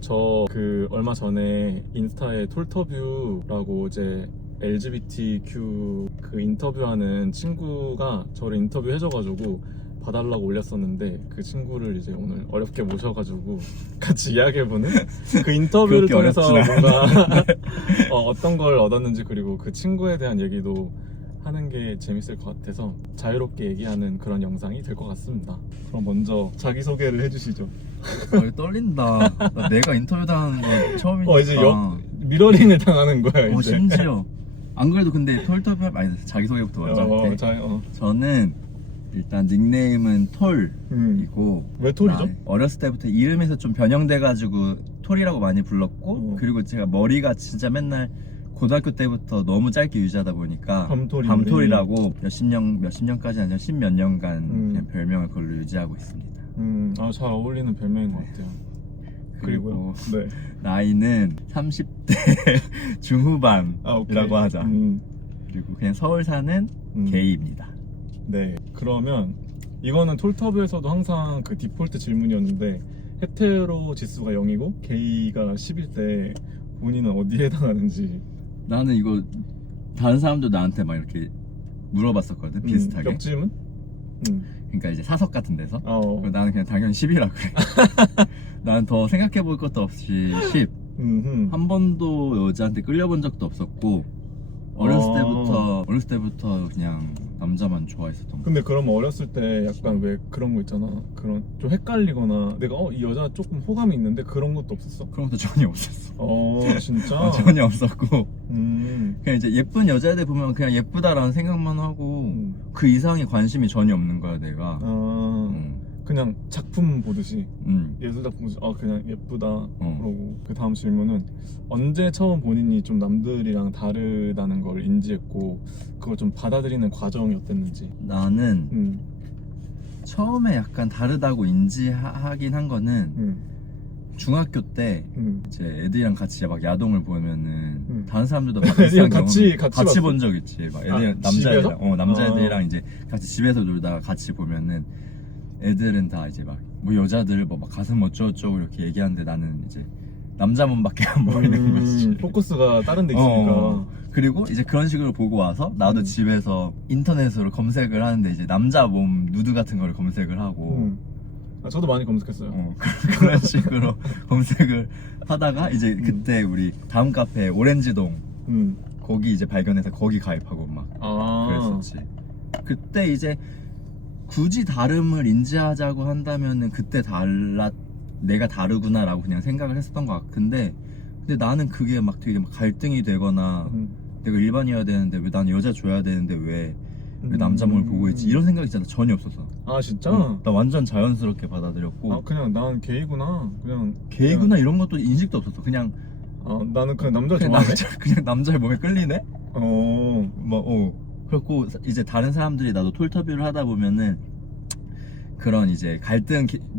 저 얼마 전에 인스타에 톨터뷰라고 이제 LGBTQ 그 인터뷰하는 친구가 저를 인터뷰해줘가지고 봐달라고 올렸었는데, 그 친구를 이제 오늘 어렵게 모셔가지고 같이 이야기해보는 그 인터뷰를 통해서 뭔가 어떤 걸 얻었는지, 그리고 그 친구에 대한 얘기도 하는 게 재밌을 것 같아서 자유롭게 얘기하는 그런 영상이 될 것 같습니다. 그럼 먼저 자기소개를 해주시죠. 떨린다. 내가 인터뷰 당하는 거 처음이니까. 이제 미러링을 당하는 거야 이제. 심지어 안 그래도 근데 톨터뷰 아니 자기소개부터 먼저 할게. 저는 일단 닉네임은 톨이고. 왜 톨이죠? 어렸을 때부터 이름에서 좀 변형돼가지고 톨이라고 많이 불렀고, 그리고 제가 머리가 진짜 맨날 고등학교 때부터 너무 짧게 유지하다 보니까 밤톨이라고 몇십 년까지 아니라 십몇 년간 그냥 별명을 그걸로 유지하고 있습니다. 잘 어울리는 별명인 것 같아요. 그리고요. 네. 나이는 30대 중후반이라고 하자. 그리고 그냥 서울 사는 게이입니다. 네. 그러면 이거는 톨터뷰에서도 항상 그 디폴트 질문이었는데, 헤테로 지수가 0이고 게이가 10일 때 본인은 어디에 해당하는지. 나는 이거 다른 사람도 나한테 막 이렇게 물어봤었거든. 비슷하게. 역질문? 그러니까 이제 사석 같은 데서. 나는 그냥 당연히 10이라 그래. 난 더 생각해 볼 것도 없이 10. 한 번도 여자한테 끌려본 적도 없었고, 어렸을 때부터 그냥 남자만 좋아했었던 거. 근데 그럼 어렸을 때 약간 왜 그런 거 있잖아, 그런 좀 헷갈리거나 내가 이 여자 조금 호감이 있는데 그런 것도 없었어? 그런 것도 전혀 없었어. 진짜? 전혀 없었고, 그냥 이제 예쁜 여자애들 보면 그냥 예쁘다라는 생각만 하고 그 이상의 관심이 전혀 없는 거야 내가. 그냥 작품 보듯이, 예술 작품 보듯이 그냥 예쁘다 그러고. 그 다음 질문은 언제 처음 본인이 좀 남들이랑 다르다는 걸 인지했고 그걸 좀 받아들이는 과정이 어땠는지. 나는 처음에 약간 다르다고 인지하긴 한 거는 중학교 때 이제 애들이랑 같이 막 야동을 보면은 다른 사람들도 막 애들이랑 같이 본 적 있지. 막 애들 남자애들이랑 이제 같이 집에서 놀다가 같이 보면은 애들은 다 이제 막 뭐 여자들 뭐 막 가슴 어쩌고저쩌고 이렇게 얘기하는데 나는 이제 남자 몸밖에 안 보이는 거지. 포커스가 다른 데 있으니까. 그리고 이제 그런 식으로 보고 와서 나도 집에서 인터넷으로 검색을 하는데 이제 남자 몸 누드 같은 걸 검색을 하고. 저도 많이 검색했어요. 그런 식으로 검색을 하다가 이제 그때 우리 다음 카페 오렌지동 거기 이제 발견해서 거기 가입하고 막 그랬었지. 그때 이제 굳이 다름을 인지하자고 한다면은 그때 내가 다르구나 라고 그냥 생각을 했었던 것 같은데, 근데 나는 그게 막 되게 막 갈등이 되거나 내가 일반이어야 되는데 왜 난 여자 줘야 되는데 왜 남자 몸을 보고 있지 이런 생각이 진짜 전혀 없었어. 진짜? 나 완전 자연스럽게 받아들였고, 그냥 난 게이구나, 게이구나 이런 것도 인식도 없었어. 그냥 나는 그냥 남자를 좋아하네? 그냥 남자의 몸에 끌리네? 그렇고 이제 다른 사람들이 나도 톨터뷰를 하다 보면은 그런 이제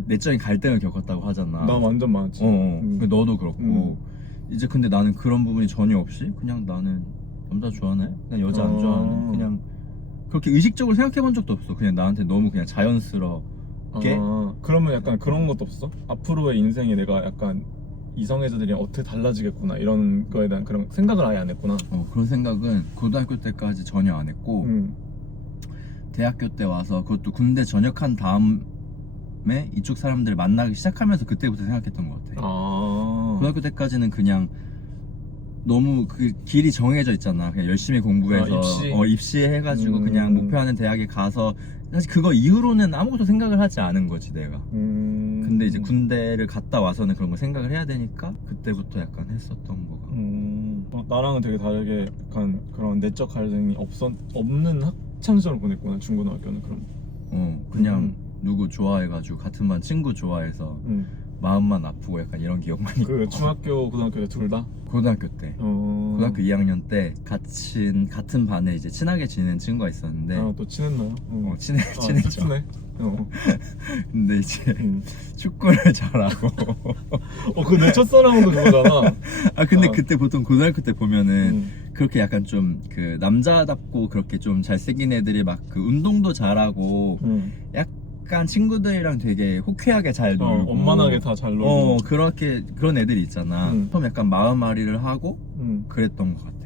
내적인 갈등을 겪었다고 하잖아. 나 완전 많지. 너도 그렇고. 이제 근데 나는 그런 부분이 전혀 없이 그냥 나는 남자 좋아하네? 그냥 여자 안 좋아하네? 그냥 그렇게 의식적으로 생각해 본 적도 없어. 그냥 나한테 너무 그냥 자연스럽게. 그러면 약간 그런 것도 없어? 앞으로의 인생에 내가 약간 이성애자들이랑 어떻게 달라지겠구나 이런 거에 대한 그런 생각을 아예 안 했구나. 그런 생각은 고등학교 때까지 전혀 안 했고, 대학교 때 와서 그것도 군대 전역한 다음에 이쪽 사람들을 만나기 시작하면서 그때부터 생각했던 것 같아. 고등학교 때까지는 그냥 너무 그 길이 정해져 있잖아. 그냥 열심히 공부해서 입시해가지고 그냥 목표하는 대학에 가서, 사실 그거 이후로는 아무것도 생각을 하지 않은 거지 내가. 근데 이제 군대를 갔다 와서는 그런 거 생각을 해야 되니까 그때부터 약간 했었던 거가. 나랑은 되게 다르게 약간 그런 내적 갈등이 없는 학창 시절을 보냈구나, 중고등학교는. 그럼 그냥 누구 좋아해가지고 같은 반 친구 좋아해서 마음만 아프고 약간 이런 기억만 있고. 중학교 고등학교 때 둘 다? 고등학교 때. 고등학교 2학년 때 같은 반에 이제 친하게 지내는 친구가 있었는데. 또 친했나요? 친했죠. 친해. 근데 이제 축구를 잘하고. 그 내 첫사랑도 그거잖아. 근데 그때 보통 고등학교 때 보면은 그렇게 약간 좀 그 남자답고 그렇게 좀 잘생긴 애들이 막 그 운동도 잘하고 약간 친구들이랑 되게 호쾌하게 잘 놀고 원만하게 다 잘 놀고 그렇게 그런 애들이 있잖아. 처음 약간 마음앓이를 하고 그랬던 것 같아.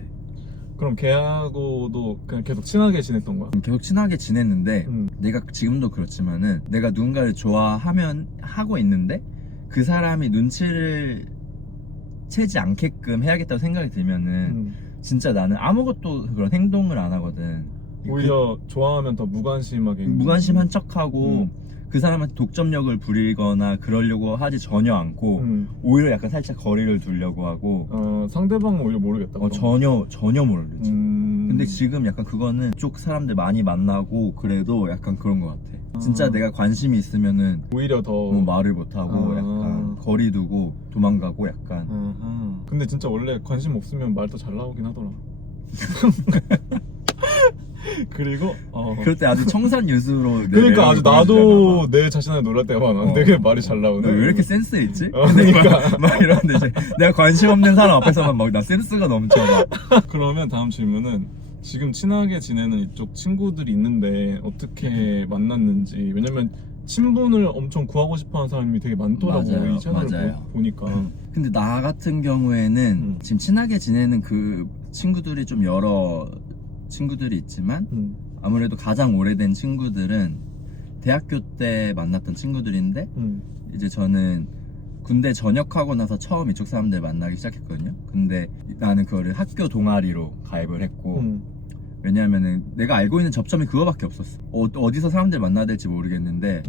그럼 걔하고도 그냥 계속 친하게 지냈던 거야? 계속 친하게 지냈는데 내가 지금도 그렇지만은 내가 누군가를 좋아하면 하고 있는데 그 사람이 눈치를 채지 않게끔 해야겠다고 생각이 들면은 진짜 나는 아무것도 그런 행동을 안 하거든. 오히려 좋아하면 더 무관심하게 무관심한 척하고 그 사람한테 독점력을 부리거나 그러려고 하지 전혀 않고 오히려 약간 살짝 거리를 두려고 하고 상대방은 오히려 모르겠다. 전혀 모르지. 근데 지금 약간 그거는 쪽 사람들 많이 만나고 그래도 약간 그런 것 같아. 진짜 내가 관심이 있으면은 오히려 더 말을 못하고 약간 거리 두고 도망가고 약간. 근데 진짜 원래 관심 없으면 말도 잘 나오긴 하더라. 그리고 그럴 때 아주 청산 유수로 그러니까 아주 나도 내 자신을 놀랄 때가 많아. 되게 말이 잘 나오네. 왜 이렇게 센스 있지? 그러니까 막 이러는데 이제 내가 관심 없는 사람 앞에서만 막 나 센스가 넘쳐 막. 그러면 다음 질문은 지금 친하게 지내는 이쪽 친구들이 있는데 어떻게 만났는지. 왜냐면 친분을 엄청 구하고 싶어하는 사람이 되게 많더라고. 이 채널을 보니까. 근데 나 같은 경우에는 지금 친하게 지내는 그 친구들이 좀 여러 친구들이 있지만 아무래도 가장 오래된 친구들은 대학교 때 만났던 친구들인데 이제 저는 군대 전역하고 나서 처음 이쪽 사람들 만나기 시작했거든요. 근데 나는 그거를 학교 동아리로 가입을 했고 왜냐하면은 내가 알고 있는 접점이 그거밖에 없었어. 어디서 사람들 만나야 될지 모르겠는데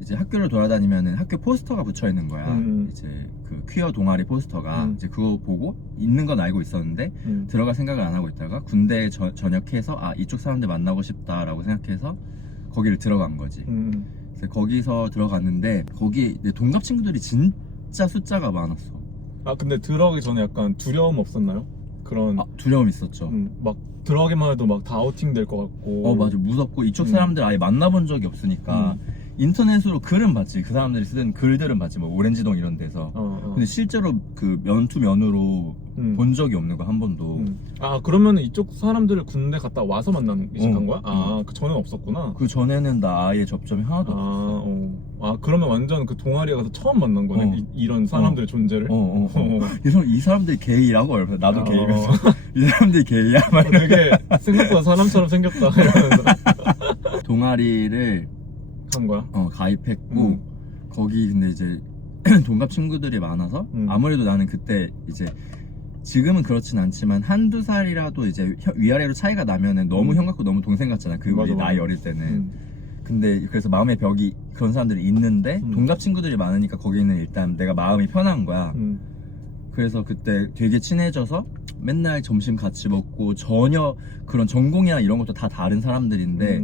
이제 학교를 돌아다니면은 학교 포스터가 붙여 있는 거야. 이제 그 퀴어 동아리 포스터가 이제 그거 보고 있는 건 알고 있었는데 들어갈 생각을 안 하고 있다가 군대에 전역해서 이쪽 사람들 만나고 싶다라고 생각해서 거기를 들어간 거지. 그래서 거기서 들어갔는데 거기 내 동갑 친구들이 진짜 숫자가 많았어. 근데 들어가기 전에 약간 두려움 없었나요? 그런 두려움 있었죠. 막 들어가기만 해도 막 다 아우팅 될 것 같고. 맞아. 무섭고 이쪽 사람들 아예 만나본 적이 없으니까 인터넷으로 글은 봤지. 그 사람들이 쓰던 글들은 봤지. 뭐 오렌지동 이런 데서. 근데 실제로 그 면투면으로 본 적이 없는 거 한 번도. 그러면 이쪽 사람들을 군대 갔다 와서 만나기 시작한 거야? 그 전엔 없었구나. 그 전에는 나 아예 접점이 하나도 없었어. 그러면 완전 그 동아리에 가서 처음 만난 거네. 이런 사람들의 존재를. 이 사람들이 게이라고 얼마나 나도 게이면서 이 사람들이 게이야? 막 되게 생각보다 사람처럼 생겼다 이러면서. 동아리를 한 거야? 가입했고 거기 근데 이제 동갑 친구들이 많아서 아무래도 나는 그때 이제 지금은 그렇진 않지만 한두 살이라도 이제 위아래로 차이가 나면은 너무 형 같고 너무 동생 같잖아. 그 우리 나이 어릴 때는. 근데 그래서 마음의 벽이 그런 사람들이 있는데 동갑 친구들이 많으니까 거기는 일단 내가 마음이 편한 거야. 그래서 그때 되게 친해져서 맨날 점심 같이 먹고 전혀 그런 전공이나 이런 것도 다 다른 사람들인데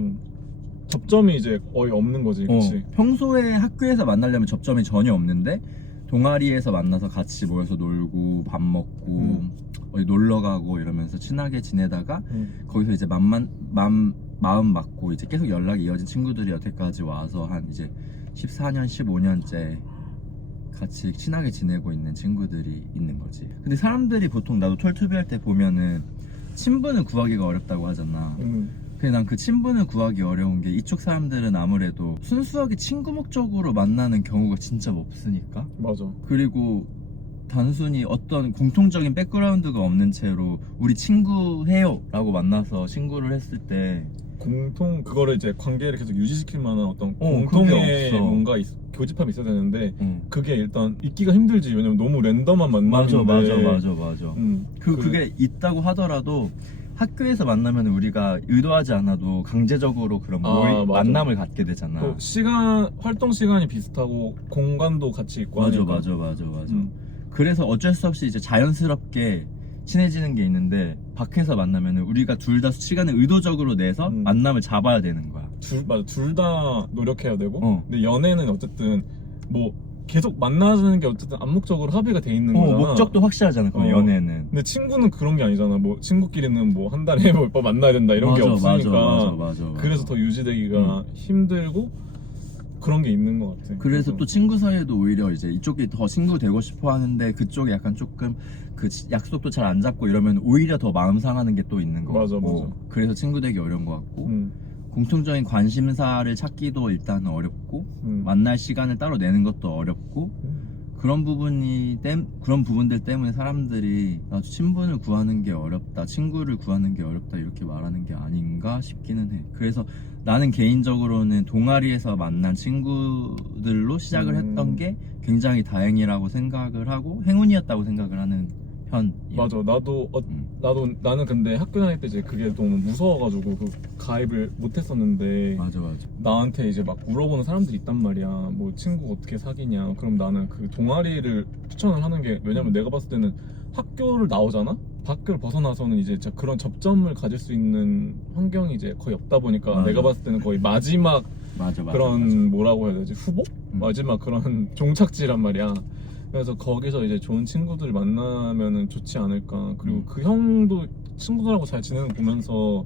접점이 이제 거의 없는 거지. 그치? 평소에 학교에서 만나려면 접점이 전혀 없는데 동아리에서 만나서 같이 모여서 놀고 밥 먹고 어디 놀러 가고 이러면서 친하게 지내다가 거기서 이제 마음 맞고 이제 계속 연락이 이어진 친구들이 여태까지 와서 한 이제 14년, 15년째 같이 친하게 지내고 있는 친구들이 있는 거지. 근데 사람들이 보통 나도 톨투비 할 때 보면은 친분을 구하기가 어렵다고 하잖아. 근데 난 그 친분을 구하기 어려운 게 이쪽 사람들은 아무래도 순수하게 친구 목적으로 만나는 경우가 진짜 없으니까. 맞아. 그리고 단순히 어떤 공통적인 백그라운드가 없는 채로 우리 친구해요 라고 만나서 친구를 했을 때 그거를 이제 관계를 계속 유지시킬 만한 어떤 공통의 뭔가 교집합이 있어야 되는데 그게 일단 있기가 힘들지. 왜냐면 너무 랜덤한 만남인데. 맞아. 그게 있다고 하더라도 학교에서 만나면 우리가 의도하지 않아도 강제적으로 그런 만남을 갖게 되잖아. 활동 시간이 비슷하고 공간도 같이 있고 맞아. 그래서 어쩔 수 없이 이제 자연스럽게 친해지는 게 있는데 밖에서 만나면 우리가 둘 다 시간을 의도적으로 내서 만남을 잡아야 되는 거야. 둘 다 노력해야 되고. 근데 연애는 어쨌든 뭐 계속 만나는 게 어쨌든 암묵적으로 합의가 돼 있는 거잖아. 목적도 확실하잖아. 그럼 연애는. 근데 친구는 그런 게 아니잖아. 뭐 친구끼리는 뭐 한 달에 몇 번 만나야 된다 이런 게 없으니까. 맞아. 그래서 더 유지되기가 힘들고 그런 게 있는 것 같아. 그래서 또 친구 사이에도 오히려 이제 이쪽이 더 친구 되고 싶어 하는데 그쪽이 약간 조금 그 약속도 잘 안 잡고 이러면 오히려 더 마음 상하는 게 또 있는 거 같고. 맞아. 그래서 친구 되기 어려운 것 같고 공통적인 관심사를 찾기도 일단 어렵고 만날 시간을 따로 내는 것도 어렵고 그런 부분들 때문에 사람들이 나도 친분을 구하는 게 어렵다, 친구를 구하는 게 어렵다 이렇게 말하는 게 아닌가 싶기는 해. 그래서 나는 개인적으로는 동아리에서 만난 친구들로 시작을 했던 게 굉장히 다행이라고 생각을 하고 행운이었다고 생각을 하는 편이야. 맞아. 나는 근데 학교 다닐 때 이제 그게 너무 무서워가지고 그 가입을 못했었는데. 맞아. 나한테 이제 막 물어보는 사람들이 있단 말이야. 뭐 친구 어떻게 사귀냐. 그럼 나는 그 동아리를 추천을 하는 게, 왜냐면 내가 봤을 때는 학교를 나오잖아? 밖을 벗어나서는 이제 진짜 그런 접점을 가질 수 있는 환경이 이제 거의 없다 보니까 맞아. 내가 봤을 때는 거의 마지막 맞아. 뭐라고 해야 되지? 후보? 마지막 그런 종착지란 말이야. 그래서 거기서 이제 좋은 친구들 만나면은 좋지 않을까. 그리고 그 형도 친구들하고 잘 지내는 거 보면서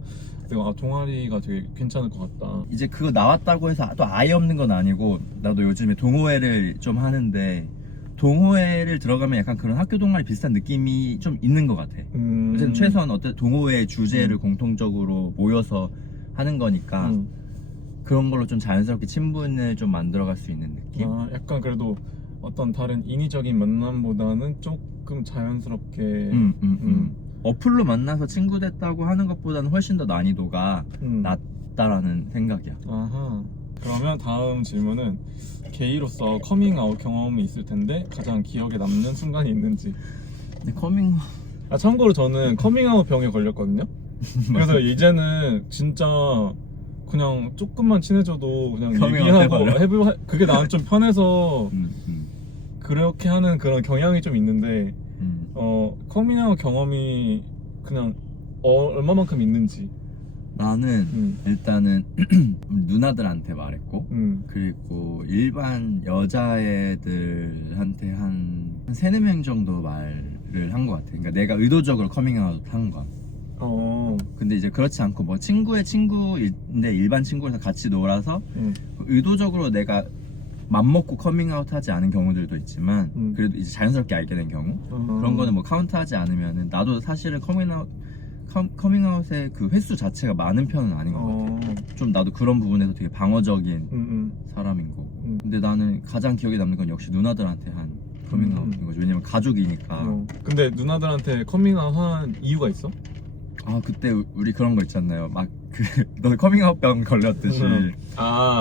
내가 동아리가 되게 괜찮을 것 같다. 이제 그거 나왔다고 해서 또 아예 없는 건 아니고 나도 요즘에 동호회를 좀 하는데 동호회를 들어가면 약간 그런 학교 동아리 비슷한 느낌이 좀 있는 것 같아. 어쨌든 최소한 동호회 주제를 공통적으로 모여서 하는 거니까 그런 걸로 좀 자연스럽게 친분을 좀 만들어갈 수 있는 느낌? 약간 그래도 어떤 다른 인위적인 만남보다는 조금 자연스럽게 어플로 만나서 친구 됐다고 하는 것보다는 훨씬 더 난이도가 낮다라는 생각이야. 아하. 그러면 다음 질문은 게이로서 커밍아웃 경험이 있을 텐데 가장 기억에 남는 순간이 있는지. 근데 참고로 저는 커밍아웃 병에 걸렸거든요. 그래서 이제는 진짜 그냥 조금만 친해져도 그냥 얘기하고 그게 나는 좀 편해서 그렇게 하는 그런 경향이 좀 있는데 커밍아웃 경험이 그냥 얼마만큼 있는지. 나는 일단은 누나들한테 말했고 그리고 일반 여자애들한테 한 3-4명 정도 말을 한 것 같아. 그러니까 내가 의도적으로 커밍아웃 한 거야. 근데 이제 그렇지 않고 뭐 친구의 친구인데 일반 친구에서 같이 놀아서 의도적으로 내가 맘먹고 커밍아웃 하지 않은 경우들도 있지만 그래도 이제 자연스럽게 알게 된 경우 그런 거는 뭐 카운트하지 않으면은 나도 사실은 커밍아웃의 그 횟수 자체가 많은 편은 아닌 것 같아. 좀 나도 그런 부분에서 되게 방어적인 사람인 거고. 근데 나는 가장 기억에 남는 건 역시 누나들한테 한 커밍아웃인 거죠. 왜냐면 가족이니까. 근데 누나들한테 커밍아웃 한 이유가 있어? 그때 우리 그런 거 있잖아요. 막 너 커밍아웃 병 걸렸듯이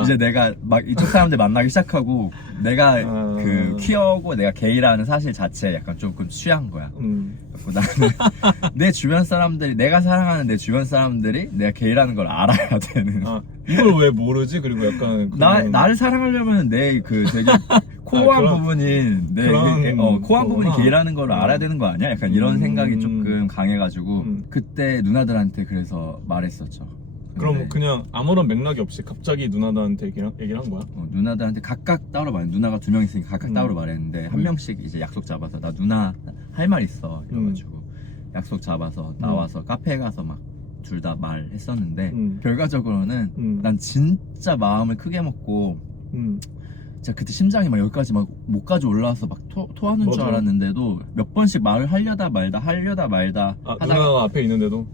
이제 내가 막 이쪽 사람들 만나기 시작하고 내가 그 퀴어고 내가 게이라는 사실 자체에 약간 조금 취한 거야. 나는 내 주변 사람들이, 내가 사랑하는 내 주변 사람들이 내가 게이라는 걸 알아야 되는. 이걸 왜 모르지? 그리고 약간 나를 사랑하려면 내 그 되게 코어한 부분인 코어한 부분이 게이라는 걸 알아야 되는 거 아니야? 약간 이런 생각이 조금 강해가지고 그때 누나들한테 그래서 말했었죠. 그럼 그냥 아무런 맥락이 없이 갑자기 누나들한테 얘기를 한 거야? 누나들한테 각각 따로 말해. 누나가 2명 있으니까 각각 따로 말했는데 한 명씩 이제 약속 잡아서 나 누나 할 말 있어 이래가지고 약속 잡아서 나와서 카페에 가서 막 둘 다 말했었는데 결과적으로는 난 진짜 마음을 크게 먹고 진짜 그때 심장이 막 여기까지 막 목까지 올라와서 막 토하는 줄 알았는데도 몇 번씩 말을 하려다 말다 하다가 누나가 앞에 있는데도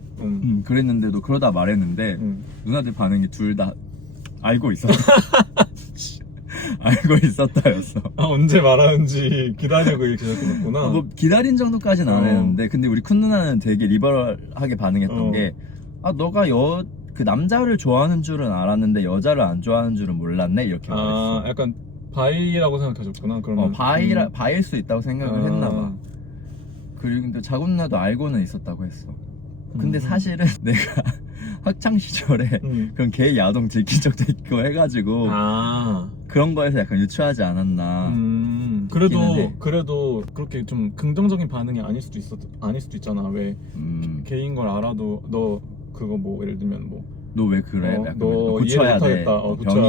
그랬는데도 그러다 말했는데 누나들 반응이 둘 다 알고 있었다. 알고 있었다였어. 언제 말하는지 기다리고 이렇게 했구나. 뭐 기다린 정도까지는 안 했는데 근데 우리 큰 누나는 되게 리버럴하게 반응했던 게 너가 그 남자를 좋아하는 줄은 알았는데 여자를 안 좋아하는 줄은 몰랐네 이렇게 말했어. 약간 바이라고 생각하셨구나. 그러면 바일 수 있다고 생각을 했나봐. 그리고 근데 자군 누나도 알고는 있었다고 했어. 근데 사실은 내가 학창 시절에 그런 게이 야동 들킨 적도 있고 해가지고 그런 거에서 약간 유추하지 않았나. 그래도 그렇게 좀 긍정적인 반응이 아닐 수도 있잖아. 왜 게이인 걸 알아도 너 그거 뭐 예를 들면 뭐 너 왜 그래? 약간 너 고쳐야 돼.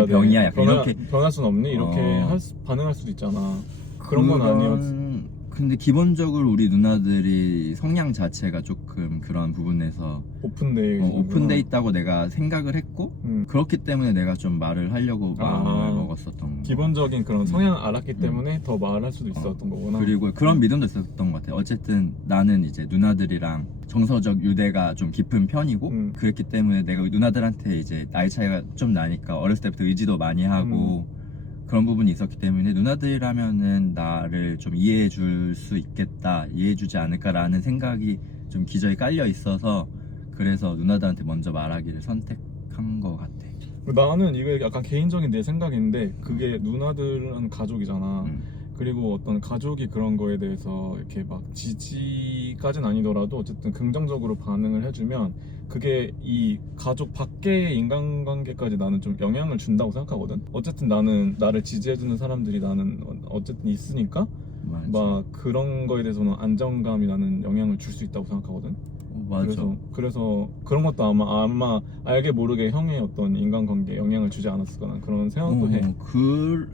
병이야. 약간 이렇게 변할 순 없니? 이렇게 반응할 수도 있잖아. 그런 건 아니었지. 근데 기본적으로 우리 누나들이 성향 자체가 조금 그런 부분에서 오픈돼 있다고 내가 생각을 했고 그렇기 때문에 내가 좀 말을 하려고 마음을 먹었었던 거. 기본적인 그런 성향을 알았기 때문에 더 말할 수도 있었던 거구나. 그리고 그런 믿음도 있었던 것 같아. 어쨌든 나는 이제 누나들이랑 정서적 유대가 좀 깊은 편이고 그랬기 때문에 내가 누나들한테 이제 나이 차이가 좀 나니까 어렸을 때부터 의지도 많이 하고 그런 부분이 있었기 때문에 누나들이라면은 나를 좀 이해해 줄 수 있겠다, 이해해 주지 않을까라는 생각이 좀 기저에 깔려 있어서 그래서 누나들한테 먼저 말하기를 선택한 것 같아. 나는 이게 약간 개인적인 내 생각인데 그게 누나들은 가족이잖아. 그리고 어떤 가족이 그런 거에 대해서 이렇게 막 지지까진 아니더라도 어쨌든 긍정적으로 반응을 해주면 그게 이 가족 밖의 인간관계까지 나는 좀 영향을 준다고 생각하거든. 어쨌든 나는 나를 지지해주는 사람들이 나는 어쨌든 있으니까 맞아. 막 그런 거에 대해서는 안정감이 나는 영향을 줄 수 있다고 생각하거든. 맞아. 그래서 그런 것도 아마 알게 모르게 형의 어떤 인간관계에 영향을 주지 않았을까 난 그런 생각도 해.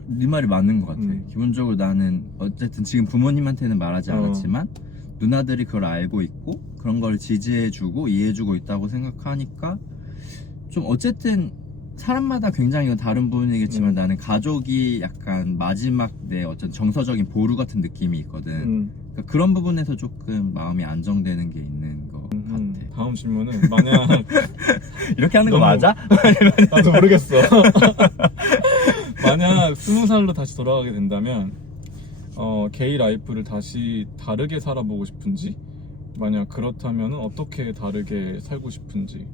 네 말이 맞는 것 같아. 기본적으로 나는 어쨌든 지금 부모님한테는 말하지 않았지만 누나들이 그걸 알고 있고 그런 걸 지지해주고 이해해주고 있다고 생각하니까 좀 어쨌든 사람마다 굉장히 다른 부분이겠지만 나는 가족이 약간 마지막 내 어떤 정서적인 보루 같은 느낌이 있거든. 그러니까 그런 부분에서 조금 마음이 안정되는 게 있는 것 같아. 다음 질문은 만약 이렇게 하는 거 맞아? 나도 모르겠어. 만약 20살로 다시 돌아가게 된다면 게이 라이프를 다시 다르게 살아보고 싶은지 만약 그렇다면 어떻게 다르게 살고 싶은지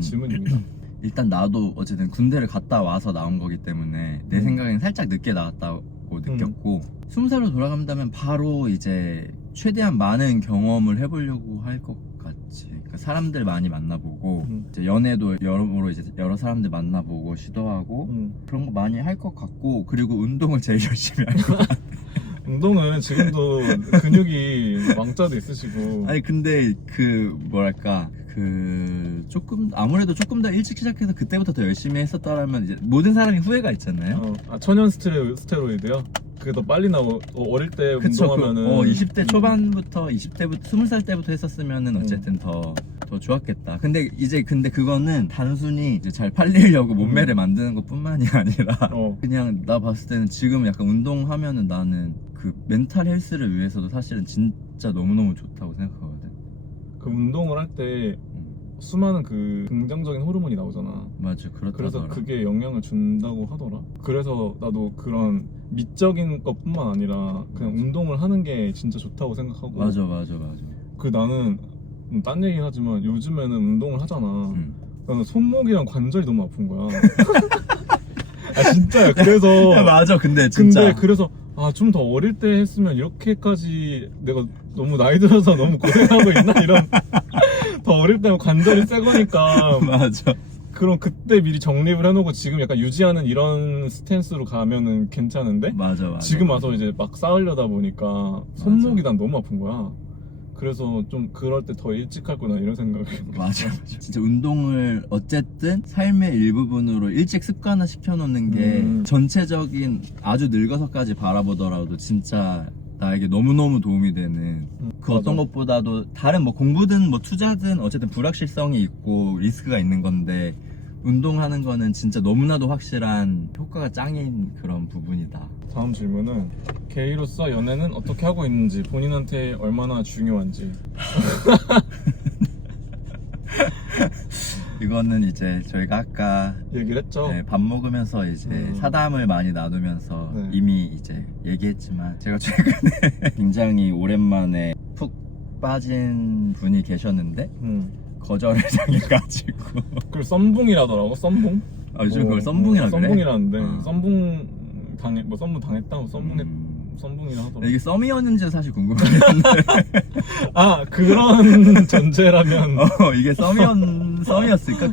질문입니다. 일단 나도 어쨌든 군대를 갔다 와서 나온 거기 때문에 내 생각엔 살짝 늦게 나왔다고 느꼈고 20살로 돌아간다면 바로 이제 최대한 많은 경험을 해보려고 할 것 같지. 그러니까 사람들 많이 만나보고 이제 연애도 여러모로 이제 여러 사람들 만나보고 시도하고 그런 거 많이 할 것 같고 그리고 운동을 제일 열심히 할 것 같아. 운동은 지금도 근육이 왕자도 있으시고. 아니 근데 뭐랄까 아무래도 조금 더 일찍 시작해서 그때부터 더 열심히 했었더라면 이제 모든 사람이 후회가 있잖아요. 천연 스테로이드요? 그게 더 빨리 나고 어릴 때 그쵸, 운동하면은 20대 초반부터 20대부터 20살 때부터 했었으면은 어쨌든 더 좋았겠다. 근데 그거는 단순히 이제 잘 팔리려고 몸매를 만드는 것뿐만이 아니라 그냥 나 봤을 때는 지금 약간 운동하면은 나는 그 멘탈 헬스를 위해서도 사실은 진짜 너무너무 좋다고 생각하거든. 그 운동을 할 때 수많은 그 긍정적인 호르몬이 나오잖아. 맞아, 그렇다더라. 그래서 그게 영향을 준다고 하더라. 그래서 나도 그런 미적인 것뿐만 아니라 그냥 운동을 하는 게 진짜 좋다고 생각하고. 맞아. 나는 딴 얘기긴 하지만 요즘에는 운동을 하잖아. 나는 손목이랑 관절이 너무 아픈 거야. 진짜야. 그래서 야, 맞아. 근데 진짜 그래서 좀 더 어릴 때 했으면 이렇게까지 내가 너무 나이 들어서 너무 고생하고 있나 이런. 더 어릴 때는 관절이 새 거니까. 맞아. 그럼 그때 미리 정립을 해놓고 지금 약간 유지하는 이런 스탠스로 가면은 괜찮은데. 맞아. 지금 와서 이제 막 쌓으려다 보니까 손목이 난 너무 아픈 거야. 그래서 좀 그럴 때 더 일찍 할 거나 이런 생각을. 맞아. 진짜 운동을 어쨌든 삶의 일부분으로 일찍 습관화 시켜놓는 게 전체적인 아주 늙어서까지 바라보더라도 진짜 나에게 너무너무 도움이 되는 그 어떤 것보다도 다른 뭐 공부든 뭐 투자든 어쨌든 불확실성이 있고 리스크가 있는 건데 운동하는 거는 진짜 너무나도 확실한 효과가 짱인 그런 부분이다. 다음 질문은 게이로서 연애는 어떻게 하고 있는지 본인한테 얼마나 중요한지. 이거는 이제 저희가 아까 얘기를 했죠. 네, 밥 먹으면서 이제 사담을 많이 나누면서 이미 이제 얘기했지만 제가 최근에 굉장히 오랜만에 푹 빠진 분이 계셨는데 거절을 당해가지고 그걸 썸붕이라더라고. 썸붕? 요즘 그걸 썸붕이라 그래? 썸붕이라는데 썸붕 썸붕 당했다? 썸붕이라 하더라고. 이게 썸이었는지 사실 궁금했는데 그런 전제라면 이게 썸이었을까?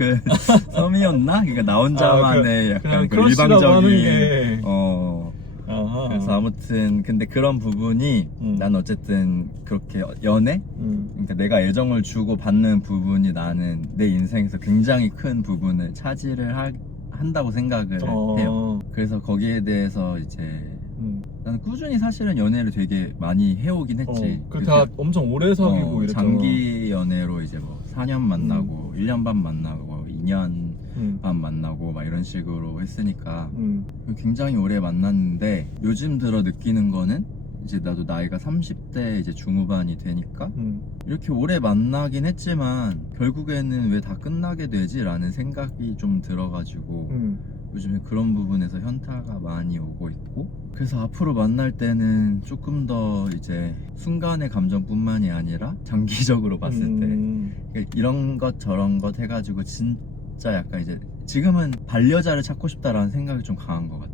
썸이었나? 그러니까 나 혼자만의 약간 그 일방적인 그래서 아무튼 근데 그런 부분이 난 어쨌든 그렇게 연애? 그러니까 내가 애정을 주고 받는 부분이 나는 내 인생에서 굉장히 큰 부분을 차지를 한다고 생각을 해요. 그래서 거기에 대해서 이제 나는 꾸준히 사실은 연애를 되게 많이 해오긴 했지. 다 엄청 오래 사귀고 이랬잖아. 장기 연애로 이제 뭐 4년 만나고 1년 반 만나고 2년 반 만나고 막 이런 식으로 했으니까 굉장히 오래 만났는데 요즘 들어 느끼는 거는 이제 나도 나이가 30대 이제 중후반이 되니까 이렇게 오래 만나긴 했지만 결국에는 왜 다 끝나게 되지? 라는 생각이 좀 들어가지고 요즘에 그런 부분에서 현타가 많이 오고 있고, 그래서 앞으로 만날 때는 조금 더 이제 순간의 감정뿐만이 아니라 장기적으로 봤을 때 이런 것 저런 것 해가지고 진짜 약간 이제 지금은 반려자를 찾고 싶다라는 생각이 좀 강한 것 같아.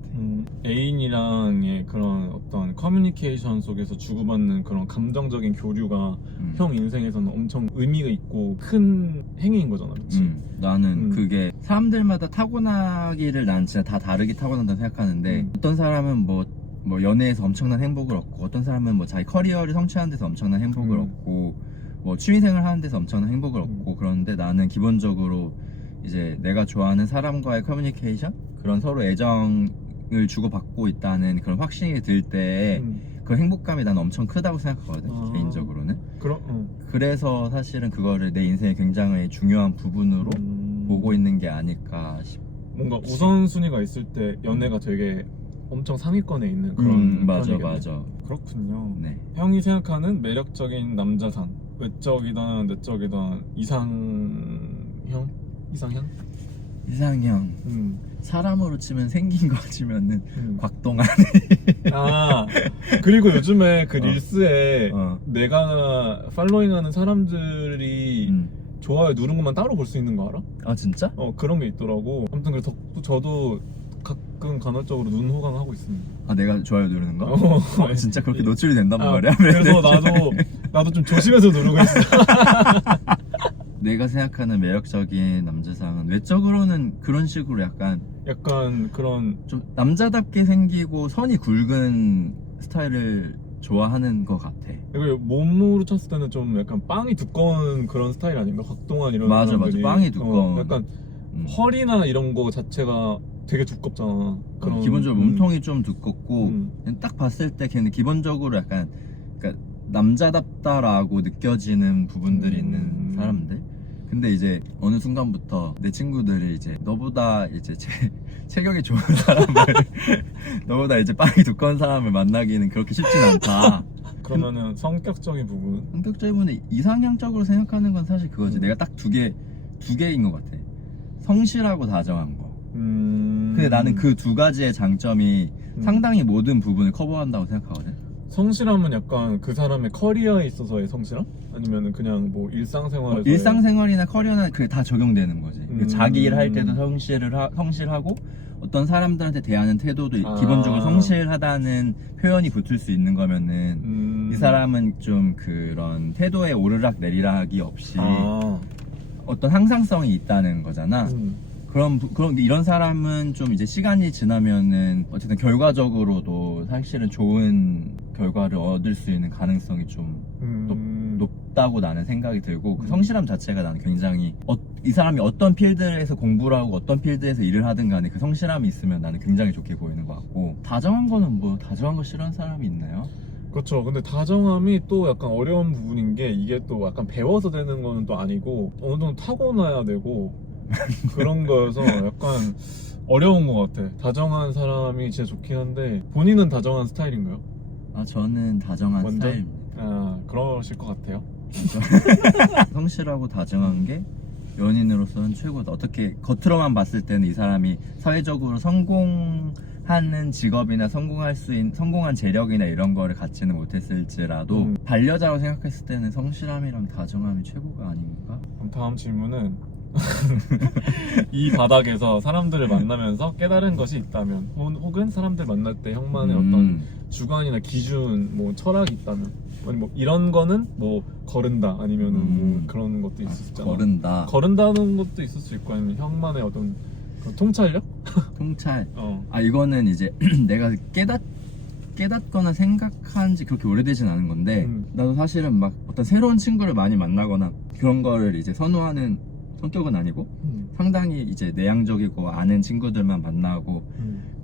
애인이랑의 그런 어떤 커뮤니케이션 속에서 주고받는 그런 감정적인 교류가 형 인생에서는 엄청 의미가 있고 큰 행위인 거잖아, 그치? 나는 그게 사람들마다 타고나기를 난 진짜 다 다르게 타고난다고 생각하는데 어떤 사람은 뭐 연애에서 엄청난 행복을 얻고, 어떤 사람은 뭐 자기 커리어를 성취하는 데서 엄청난 행복을 얻고, 뭐 취미생활 하는 데서 엄청난 행복을 얻고, 그런데 나는 기본적으로 이제 내가 좋아하는 사람과의 커뮤니케이션, 그런 서로 애정을 주고받고 있다는 그런 확신이 들 때 그 행복감이 난 엄청 크다고 생각하거든, 개인적으로는. 그래서 사실은 그거를 내 인생의 굉장히 중요한 부분으로 보고 있는 게 아닐까 싶어. 뭔가 우선순위가 있을 때 연애가 되게 엄청 상위권에 있는 그런 맞아 편이겠네. 맞아. 그렇군요. 네. 형이 생각하는 매력적인 남자상, 외적이든 내적이든 이상형? 이상형. 사람으로 치면 생긴 거 치면은 곽동안. 아, 그리고 요즘에 그 릴스에 내가 팔로잉하는 사람들이 좋아요 누른 것만 따로 볼 수 있는 거 알아? 아 진짜? 그런 게 있더라고. 아무튼 그래서 저도 가끔 간헐적으로 눈 호강하고 있습니다. 아 내가 좋아요 누르는 거? 진짜 그렇게 노출이 된단 말이야? 그래서 나도 좀 조심해서 누르고 있어. 내가 생각하는 매력적인 남자상은 외적으로는 그런 식으로 약간 그런 좀 남자답게 생기고 선이 굵은 스타일을 좋아하는 것 같아. 그리고 몸으로 쳤을 때는 좀 약간 빵이 두꺼운 그런 스타일 아닌가? 곽동안 이런 맞아 사람들이. 빵이 두꺼운. 약간 허리나 이런 거 자체가 되게 두껍잖아. 그런, 기본적으로 몸통이 좀 두껍고 그냥 딱 봤을 때 걔는 기본적으로 약간 그러니까 남자답다라고 느껴지는 부분들이 있는 사람들. 근데 이제 어느 순간부터 내 친구들이 이제 너보다 이제 체격이 좋은 사람을 너보다 이제 빵이 두꺼운 사람을 만나기는 그렇게 쉽진 않다. 그러면은 성격적인 부분? 성격적인 부분은 이상향적으로 생각하는 건 사실 그거지. 내가 딱 두 개인 것 같아. 성실하고 다정한 거. 근데 나는 그 두 가지의 장점이 상당히 모든 부분을 커버한다고 생각하거든. 성실함은 약간 그 사람의 커리어에 있어서의 성실함? 아니면은 그냥 뭐 일상생활에서 일상생활이나 커리어나 그게 다 적용되는 거지. 자기 일 할 때도 성실하고 어떤 사람들한테 대하는 태도도 기본적으로 성실하다는 표현이 붙을 수 있는 거면은 이 사람은 좀 그런 태도에 오르락 내리락이 없이 어떤 항상성이 있다는 거잖아. 그런 이런 사람은 좀 이제 시간이 지나면은 어쨌든 결과적으로도 사실은 좋은 결과를 얻을 수 있는 가능성이 좀 높다고 나는 생각이 들고, 그 성실함 자체가 나는 굉장히 이 사람이 어떤 필드에서 공부를 하고 어떤 필드에서 일을 하든 간에 그 성실함이 있으면 나는 굉장히 좋게 보이는 것 같고, 다정한 거는 뭐 다정한 거 싫어하는 사람이 있나요? 그렇죠. 근데 다정함이 또 약간 어려운 부분인 게, 이게 또 약간 배워서 되는 거는 또 아니고 어느 정도 타고나야 되고 그런 거여서 약간 어려운 것 같아. 다정한 사람이 진짜 좋긴 한데, 본인은 다정한 스타일인가요? 저는 다정한 완전? 스타일입니다. 그러실 것 같아요. 성실하고 다정한 게 연인으로서는 최고다. 어떻게 겉으로만 봤을 때는 이 사람이 사회적으로 성공하는 직업이나 성공한 재력이나 이런 거를 갖지는 못했을지라도 반려자로 생각했을 때는 성실함이랑 다정함이 최고가 아닌가? 그럼 다음 질문은 이 바닥에서 사람들을 만나면서 깨달은 것이 있다면, 혹은 사람들 만날 때 형만의 어떤 주관이나 기준, 뭐 철학이 있다면, 아니 뭐 이런 거는 뭐 거른다, 아니면은 뭐 그런 것도 있을 수 있잖아. 거른다는 것도 있을 수 있고, 아니면 형만의 어떤 그런 통찰력? 통찰. 이거는 이제 내가 깨닫거나 생각한 지 그렇게 오래되진 않은 건데, 나도 사실은 막 어떤 새로운 친구를 많이 만나거나 그런 거를 이제 선호하는 성격은 아니고 상당히 이제 내향적이고 아는 친구들만 만나고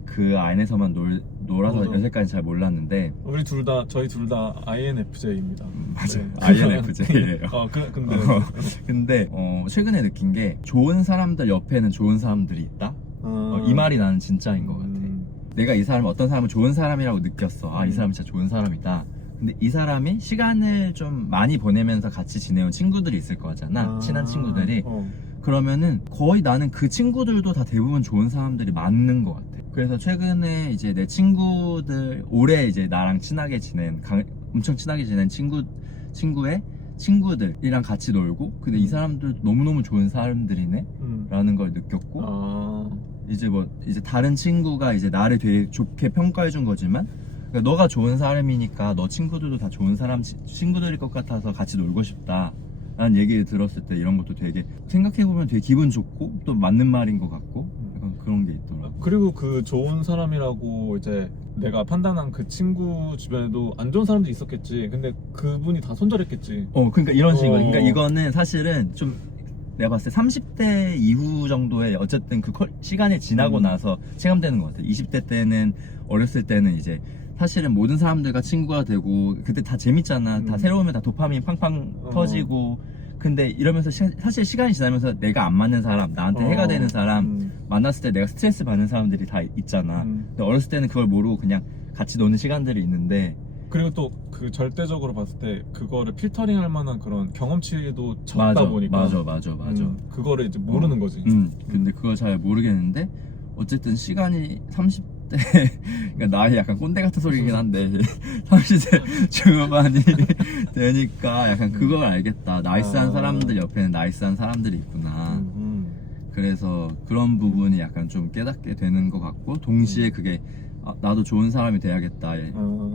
그 안에서만 놀아서 여태까지 잘 몰랐는데, 저희 둘 다 INFJ입니다. 맞아요. 네. INFJ예요. 근데 최근에 느낀 게 좋은 사람들 옆에는 좋은 사람들이 있다. 이 말이 나는 진짜인 것 같아. 내가 이 사람 어떤 사람은 좋은 사람이라고 느꼈어. 아, 이 사람 진짜 좋은 사람이다. 근데 이 사람이 시간을 좀 많이 보내면서 같이 지내온 친구들이 있을 거잖아. 친한 친구들이. 그러면은 거의 나는 그 친구들도 다 대부분 좋은 사람들이 맞는 것 같아. 그래서 최근에 이제 내 친구들, 올해 이제 나랑 친하게 지낸, 엄청 친하게 지낸 친구의 친구들이랑 같이 놀고, 근데 이 사람들 너무너무 좋은 사람들이네? 라는 걸 느꼈고, 이제 다른 친구가 이제 나를 되게 좋게 평가해 준 거지만, 그러니까 너가 좋은 사람이니까 너 친구들도 다 좋은 친구들일 것 같아서 같이 놀고 싶다 라는 얘기를 들었을 때 이런 것도 되게 생각해보면 되게 기분 좋고 또 맞는 말인 것 같고 약간 그런 게 있더라고. 그리고 그 좋은 사람이라고 이제 내가 판단한 그 친구 주변에도 안 좋은 사람도 있었겠지. 근데 그분이 다 손절했겠지. 그러니까 이런 식으로. 그러니까 이거는 사실은 좀 내가 봤을 때 30대 이후 정도에 어쨌든 그 시간이 지나고 나서 체감되는 것 같아. 20대 때는, 어렸을 때는 이제 사실은 모든 사람들과 친구가 되고 그때 다 재밌잖아. 다 새로우면 다 도파민 팡팡 터지고. 근데 이러면서 사실 시간이 지나면서 내가 안 맞는 사람, 나한테 해가 되는 사람 만났을 때 내가 스트레스 받는 사람들이 다 있잖아. 근데 어렸을 때는 그걸 모르고 그냥 같이 노는 시간들이 있는데, 그리고 또 그 절대적으로 봤을 때 그거를 필터링 할 만한 그런 경험치도 적다 맞아, 보니까 맞아. 그거를 이제 모르는 거지. 근데 그걸 잘 모르겠는데 어쨌든 시간이 30대 그러니까 나이 약간 꼰대 같은 소리긴 한데 30대 중반이 되니까 약간 그걸 알겠다. 나이스한 사람들 옆에는 나이스한 사람들이 있구나. 그래서 그런 부분이 약간 좀 깨닫게 되는 것 같고, 동시에 그게 나도 좋은 사람이 돼야겠다.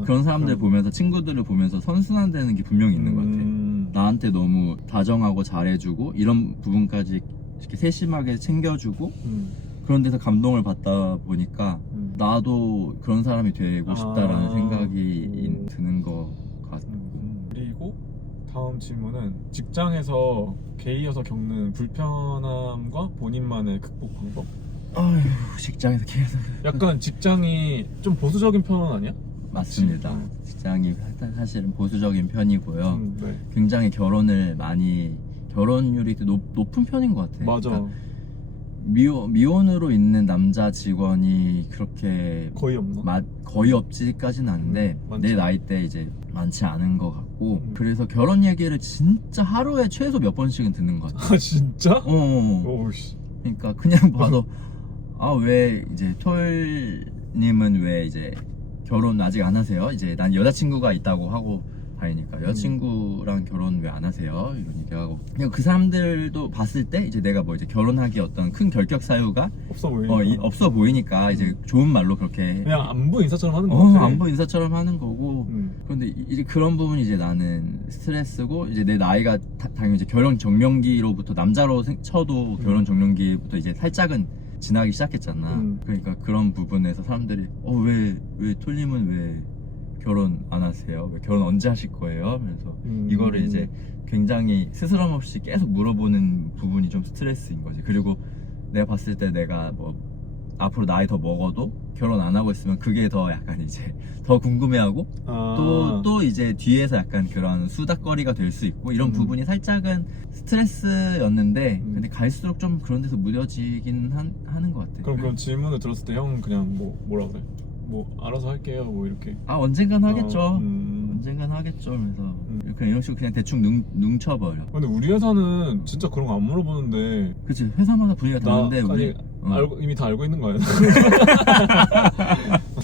그런 사람들 보면서, 친구들을 보면서 선순환되는 게 분명히 있는 것 같아. 나한테 너무 다정하고 잘해주고 이런 부분까지 이렇게 세심하게 챙겨주고 그런 데서 감동을 받다 보니까 나도 그런 사람이 되고 싶다라는 생각이 드는 것 같고. 그리고 다음 질문은 직장에서 게이여서 겪는 불편함과 본인만의 극복 방법? 아휴, 직장에서 계속 약간 직장이 좀 보수적인 편 아니야? 맞습니다. 직장이 사실은 보수적인 편이고요. 네. 굉장히 결혼율이 높은 편인 것 같아요. 맞아. 그러니까 미혼으로 있는 남자 직원이 그렇게 거의 없나? 거의 없지까지는 않은데 내 나이 때 이제 많지 않은 것 같고, 그래서 결혼 얘기를 진짜 하루에 최소 몇 번씩은 듣는 것 같아. 아 진짜? 오우씨. 그러니까 그냥 봐도 왜 이제 톨님은 왜 이제 결혼 아직 안 하세요? 이제 난 여자친구가 있다고 하고 다니니까 여자친구랑 결혼 왜 안 하세요? 이런 얘기하고, 그냥 그 사람들도 봤을 때 이제 내가 뭐 이제 결혼하기 어떤 큰 결격 사유가 없어 보이니까 이제 좋은 말로 그렇게 그냥 안부 인사처럼 하는 거 같아. 안부 인사처럼 하는 거고. 그런데 이제 그런 부분이 이제 나는 스트레스고, 이제 내 나이가 당연히 이제 결혼 정년기로부터 남자로 쳐도 결혼 정년기부터 이제 살짝은 지나기 시작했잖아. 그러니까 그런 부분에서 사람들이 왜 톨님은 왜 결혼 안 하세요? 왜 결혼 언제 하실 거예요? 그래서 이거를 이제 굉장히 스스럼 없이 계속 물어보는 부분이 좀 스트레스인 거지. 그리고 내가 봤을 때 내가 뭐 앞으로 나이 더 먹어도 결혼 안 하고 있으면 그게 더 약간 이제 더 궁금해하고 또 이제 뒤에서 약간 그런 수다거리가 될 수 있고, 이런 부분이 살짝은 스트레스였는데 근데 갈수록 좀 그런 데서 무뎌지긴 하는 것 같아. 그럼 질문을 들었을 때 형은 그냥 뭐라 그래? 뭐 알아서 할게요 뭐 이렇게. 언젠간 하겠죠. 언젠간 하겠죠. 그래서 그냥 이런 식으로 그냥 대충 능쳐버려. 근데 우리 회사는 진짜 그런 거 안 물어보는데. 그치, 회사마다 분위기가 다른데 우리 이미 다 알고 있는 거 아니야?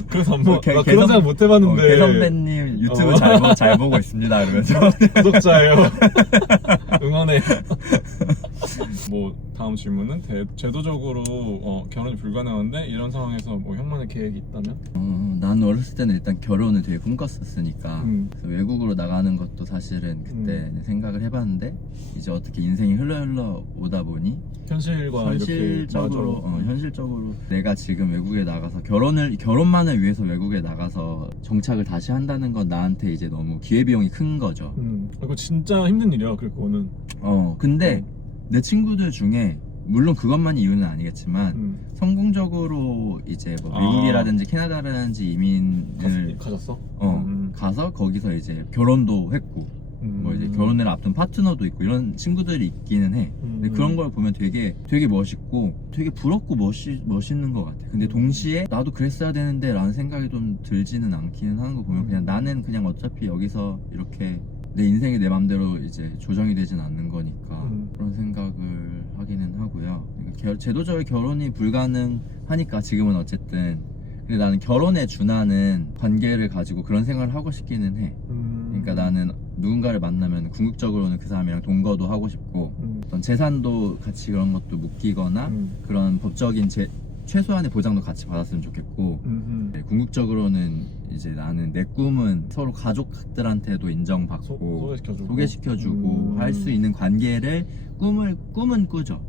그래서 나 그런 개선- 생각 못 해봤는데. 개선배님 유튜브 잘 보고 있습니다 이러면서 구독자예요. 응원해. 뭐 다음 질문은 제도적으로 결혼이 불가능한데 이런 상황에서 뭐 형만의 계획이 있다면? 나는 어렸을 때는 일단 결혼을 되게 꿈꿨었으니까 그래서 외국으로 나가는 것도 사실은 그때 생각을 해봤는데, 이제 어떻게 인생이 흘러 오다 보니 현실적으로 내가 지금 외국에 나가서 결혼만을 위해서 외국에 나가서 정착을 다시 한다는 건 나한테 이제 너무 기회비용이 큰 거죠. 이거 진짜 힘든 일이야. 그거는. 근데 내 친구들 중에 물론 그것만이 이유는 아니겠지만 성공적으로 이제 뭐 미국이라든지 캐나다라든지 이민을 가졌어? 가서 거기서 이제 결혼도 했고 뭐 뭐 이제 결혼을 앞둔 파트너도 있고 이런 친구들이 있기는 해. 근데 그런 걸 보면 되게 멋있고 되게 부럽고 멋있는 것 같아. 근데 동시에 나도 그랬어야 되는데 라는 생각이 좀 들지는 않기는 하는 거 보면 그냥 나는 그냥 어차피 여기서 이렇게 내 인생이 내 맘대로 이제 조정이 되진 않는 거니까 그런 생각을 하기는 하고요. 그러니까 제도적인 결혼이 불가능하니까 지금은 어쨌든 근데 나는 결혼에 준하는 관계를 가지고 그런 생각을 하고 싶기는 해. 그러니까 나는 누군가를 만나면 궁극적으로는 그 사람이랑 동거도 하고 싶고 어떤 재산도 같이 그런 것도 묶이거나 그런 법적인 최소한의 보장도 같이 받았으면 좋겠고 네, 궁극적으로는 이제 나는 내 꿈은 서로 가족들한테도 인정받고 소개시켜주고 할 수 있는 관계를 꿈은 꾸죠.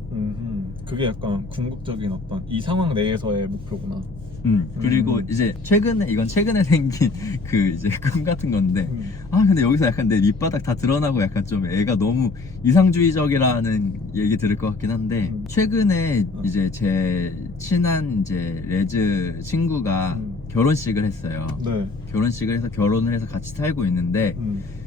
그게 약간 궁극적인 어떤 이 상황 내에서의 목표구나. 그리고 이제 최근에 생긴 그 이제 꿈 같은 건데 근데 여기서 약간 내 밑바닥 다 드러나고 약간 좀 애가 너무 이상주의적이라는 얘기 들을 것 같긴 한데 최근에 이제 제 친한 이제 레즈 친구가 결혼식을 했어요. 네. 결혼식을 해서 결혼을 해서 같이 살고 있는데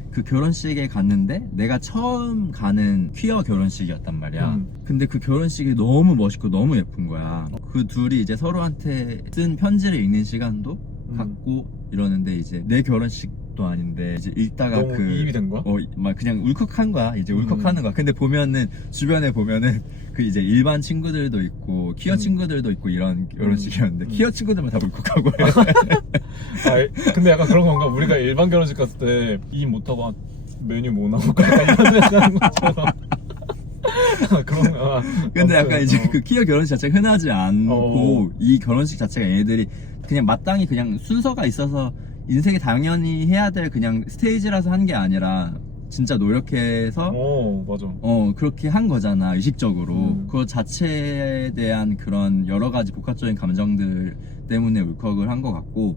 그 결혼식에 갔는데 내가 처음 가는 퀴어 결혼식이었단 말이야. 근데 그 결혼식이 너무 멋있고 너무 예쁜 거야. 그 둘이 이제 서로한테 쓴 편지를 읽는 시간도 갖고 이러는데 이제 내 결혼식도 아닌데 이제 읽다가 너무 이입이 된 거야? 막 그냥 울컥한 거야. 이제 울컥하는 거야. 근데 보면은 주변에 보면은 그 이제 일반 친구들도 있고 퀴어 친구들도 있고 이런 결혼식이었는데 퀴어 친구들만 다 울컥하고 근데 약간 그런 건가? 우리가 일반 결혼식 갔을 때 이입 못하고 메뉴 뭐 나올까? 이런 생각하는 것처럼 근데 약간 이제 그 퀴어 결혼식 자체가 흔하지 않고 이 결혼식 자체가 얘네들이 그냥 마땅히 그냥 순서가 있어서 인생에 당연히 해야 될 그냥 스테이지라서 한 게 아니라 진짜 노력해서 맞아. 그렇게 한 거잖아 의식적으로. 그 자체에 대한 그런 여러 가지 복합적인 감정들 때문에 울컥을 한 것 같고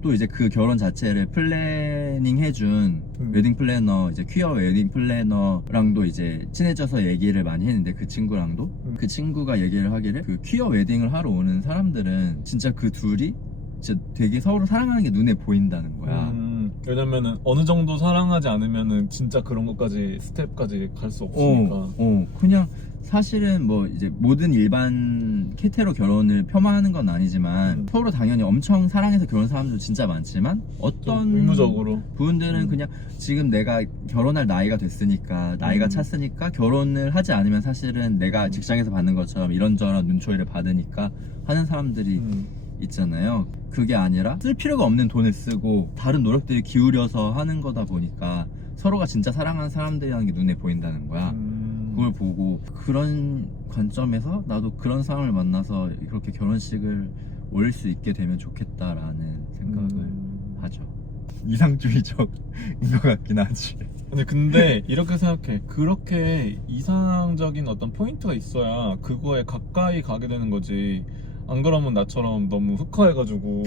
또 이제 그 결혼 자체를 플래닝 해준 웨딩 플래너 이제 퀴어 웨딩 플래너랑도 이제 친해져서 얘기를 많이 했는데 그 친구랑도 그 친구가 얘기를 하기를 그 퀴어 웨딩을 하러 오는 사람들은 진짜 그 둘이 진짜 되게 서로 사랑하는 게 눈에 보인다는 거야. 왜냐면은 어느 정도 사랑하지 않으면은 진짜 그런 것까지 스텝까지 갈 수 없으니까. 그냥 사실은 뭐 이제 모든 일반 캐테로 결혼을 폄하하는 건 아니지만 서로 당연히 엄청 사랑해서 결혼한 사람도 진짜 많지만 어떤 의무적으로 부분들은 그냥 지금 내가 결혼할 나이가 됐으니까 나이가 찼으니까 결혼을 하지 않으면 사실은 내가 직장에서 받는 것처럼 이런저런 눈초리를 받으니까 하는 사람들이 있잖아요. 그게 아니라 쓸 필요가 없는 돈을 쓰고 다른 노력들을 기울여서 하는 거다 보니까 서로가 진짜 사랑하는 사람들이라는 게 눈에 보인다는 거야. 그걸 보고 그런 관점에서 나도 그런 사람을 만나서 그렇게 결혼식을 올릴 수 있게 되면 좋겠다라는 생각을 하죠. 이상주의적인 것 같긴 하지. 근데 이렇게 생각해. 그렇게 이상적인 어떤 포인트가 있어야 그거에 가까이 가게 되는 거지. 안 그러면 나처럼 너무 흑화해가지고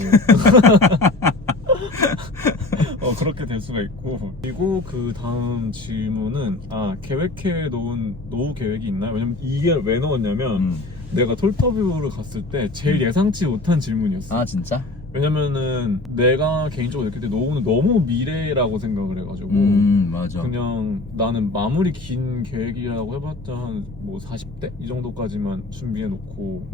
그렇게 될 수가 있고. 그리고 그 다음 질문은 계획해 놓은 노후 계획이 있나요? 왜냐면 이게 왜 넣었냐면 내가 톨터뷰를 갔을 때 제일 예상치 못한 질문이었어. 진짜? 왜냐면은 내가 개인적으로 느낄 때 노후는 너무 미래라고 생각을 해가지고 맞아. 그냥 나는 마무리 긴 계획이라고 해봤자 한 뭐 40대? 이 정도까지만 준비해놓고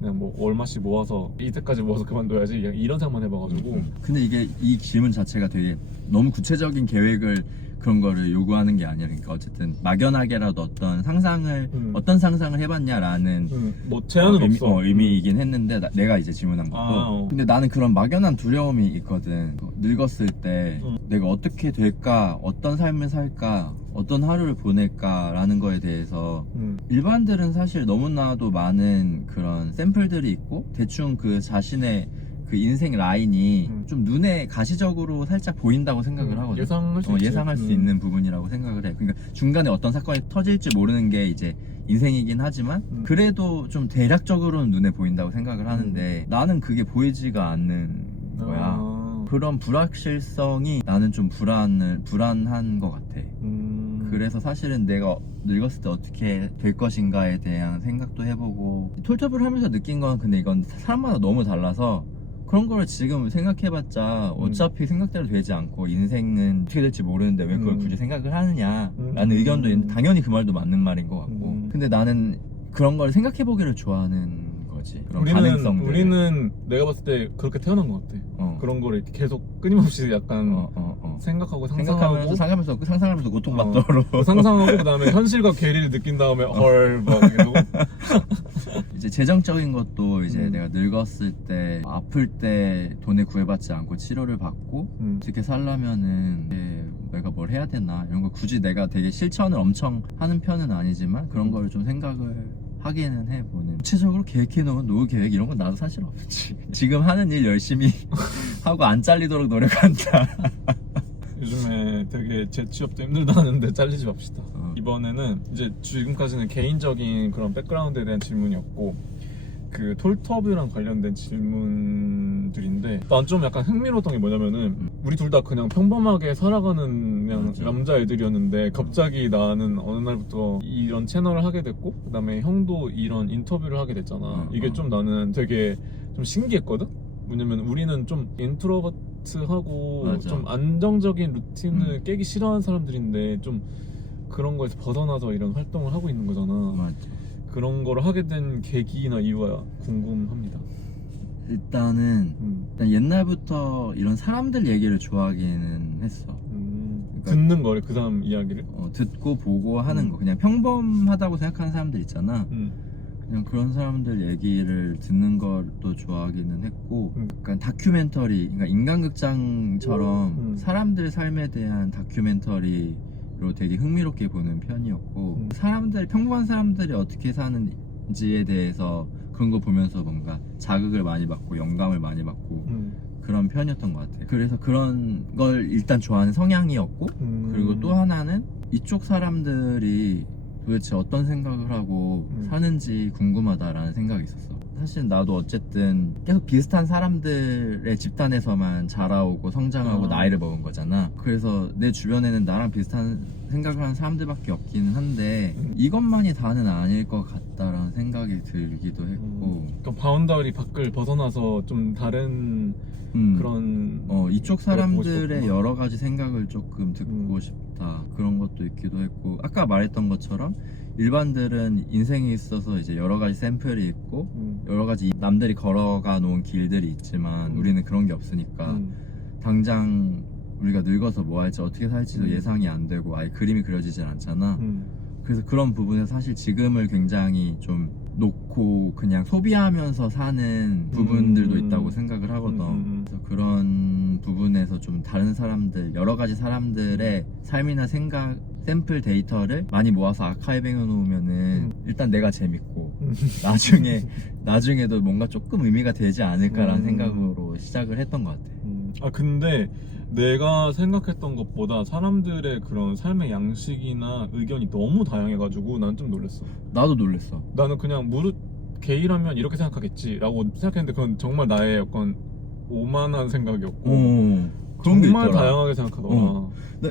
그냥 뭐 얼마씩 모아서 이때까지 모아서 그만둬야지 그냥 이런 생각만 해봐가지고 근데 이게 이 질문 자체가 되게 너무 구체적인 계획을 그런 거를 요구하는 게 아니라 그러니까 어쨌든 막연하게라도 어떤 상상을 해봤냐라는 뭐 제한은 없어. 의미이긴 했는데 내가 이제 질문한 거고 근데 나는 그런 막연한 두려움이 있거든. 늙었을 때 내가 어떻게 될까, 어떤 삶을 살까, 어떤 하루를 보낼까라는 거에 대해서 일반들은 사실 너무나도 많은 그런 샘플들이 있고 대충 그 자신의 그 인생 라인이 좀 눈에 가시적으로 살짝 보인다고 생각을 하거든. 예상할 수 있는 부분이라고 생각을 해. 그러니까 중간에 어떤 사건이 터질지 모르는 게 이제 인생이긴 하지만 그래도 좀 대략적으로는 눈에 보인다고 생각을 하는데 나는 그게 보이지가 않는 거야. 그런 불확실성이 나는 좀 불안한 것 같아. 그래서 사실은 내가 늙었을 때 어떻게 될 것인가에 대한 생각도 해보고 톨터뷰를 하면서 느낀 건 근데 이건 사람마다 너무 달라서 그런 거를 지금 생각해봤자 어차피 생각대로 되지 않고 인생은 어떻게 될지 모르는데 왜 그걸 굳이 생각을 하느냐라는 의견도 있는데 당연히 그 말도 맞는 말인 것 같고 근데 나는 그런 걸 생각해보기를 좋아하는 거지. 그런 가능성들. 우리는 내가 봤을 때 그렇게 태어난 것 같아. 그런 거를 계속 끊임없이 약간 생각하고 상상하면서 고통받도록 상상하고 그다음에 현실과 괴리를 느낀 다음에 헐 막 이러고 이제 재정적인 것도 이제 내가 늙었을 때 아플 때 돈에 구애받지 않고 치료를 받고 이렇게 살려면은 내가 뭘 해야 되나 이런 거 굳이 내가 되게 실천을 엄청 하는 편은 아니지만 그런 거를 좀 생각을 하기는 해보는. 구체적으로 계획해놓은 노후 계획 이런 건 나도 사실 없지. 지금 하는 일 열심히 하고 안 잘리도록 노력한다. 요즘에 되게 재취업도 힘들다 하는데 잘리지 맙시다. 이번에는 이제 지금까지는 개인적인 그런 백그라운드에 대한 질문이었고 그 톨터뷰랑 관련된 질문들인데 난 좀 약간 흥미로웠던 게 뭐냐면은 우리 둘 다 그냥 평범하게 살아가는 그냥 남자애들이었는데 갑자기 나는 어느 날부터 이런 채널을 하게 됐고 그다음에 형도 이런 인터뷰를 하게 됐잖아. 이게 좀 나는 되게 좀 신기했거든? 왜냐면 우리는 좀 인트로버트하고 좀 안정적인 루틴을 깨기 싫어하는 사람들인데 좀 그런 거에서 벗어나서 이런 활동을 하고 있는 거잖아. 맞아. 그런 걸 하게 된 계기나 이유가 궁금합니다. 일단 옛날부터 이런 사람들 얘기를 좋아하기는 했어. 그러니까 듣는 거를 그 사람 이야기를? 듣고 보고 하는 거. 그냥 평범하다고 생각하는 사람들 있잖아. 그냥 그런 사람들 얘기를 듣는 것도 좋아하기는 했고 약간 다큐멘터리, 그러니까 인간극장처럼 사람들 삶에 대한 다큐멘터리로 되게 흥미롭게 보는 편이었고 평범한 사람들이 어떻게 사는지에 대해서 그런 거 보면서 뭔가 자극을 많이 받고 영감을 많이 받고 그런 편이었던 것 같아요. 그래서 그런 걸 일단 좋아하는 성향이었고 그리고 또 하나는 이쪽 사람들이 도대체 어떤 생각을 하고 사는지 궁금하다라는 생각이 있었어. 사실 나도 어쨌든 계속 비슷한 사람들의 집단에서만 자라오고 성장하고 나이를 먹은 거잖아. 그래서 내 주변에는 나랑 비슷한 생각을 하는 사람들밖에 없기는 한데 이것만이 다는 아닐 것 같다라는 생각이 들기도 했고 또 바운더리 밖을 벗어나서 좀 다른 그런 이쪽 사람들의 여러 가지 생각을 조금 듣고 싶다 그런 것도 있기도 했고 아까 말했던 것처럼 일반들은 인생에 있어서 이제 여러 가지 샘플이 있고 여러 가지 남들이 걸어가 놓은 길들이 있지만 우리는 그런 게 없으니까 당장 우리가 늙어서 뭐 할지 어떻게 살지도 예상이 안 되고 아예 그림이 그려지진 않잖아. 그래서 그런 부분에서 사실 지금을 굉장히 좀 놓고 그냥 소비하면서 사는 부분들도 있다고 생각을 하거든. 그래서 그런 부분에서 좀 다른 사람들, 여러 가지 사람들의 삶이나 생각, 샘플 데이터를 많이 모아서 아카이브 해놓으면은 일단 내가 재밌고 나중에도 뭔가 조금 의미가 되지 않을까라는 생각으로 시작을 했던 것 같아. 근데 내가 생각했던 것보다 사람들의 그런 삶의 양식이나 의견이 너무 다양해가지고 난 좀 놀랐어. 나도 놀랐어. 나는 그냥 무릇 게이라면 이렇게 생각하겠지 라고 생각했는데 그건 정말 나의 약간 오만한 생각이었고 정말 다양하게 생각하더라.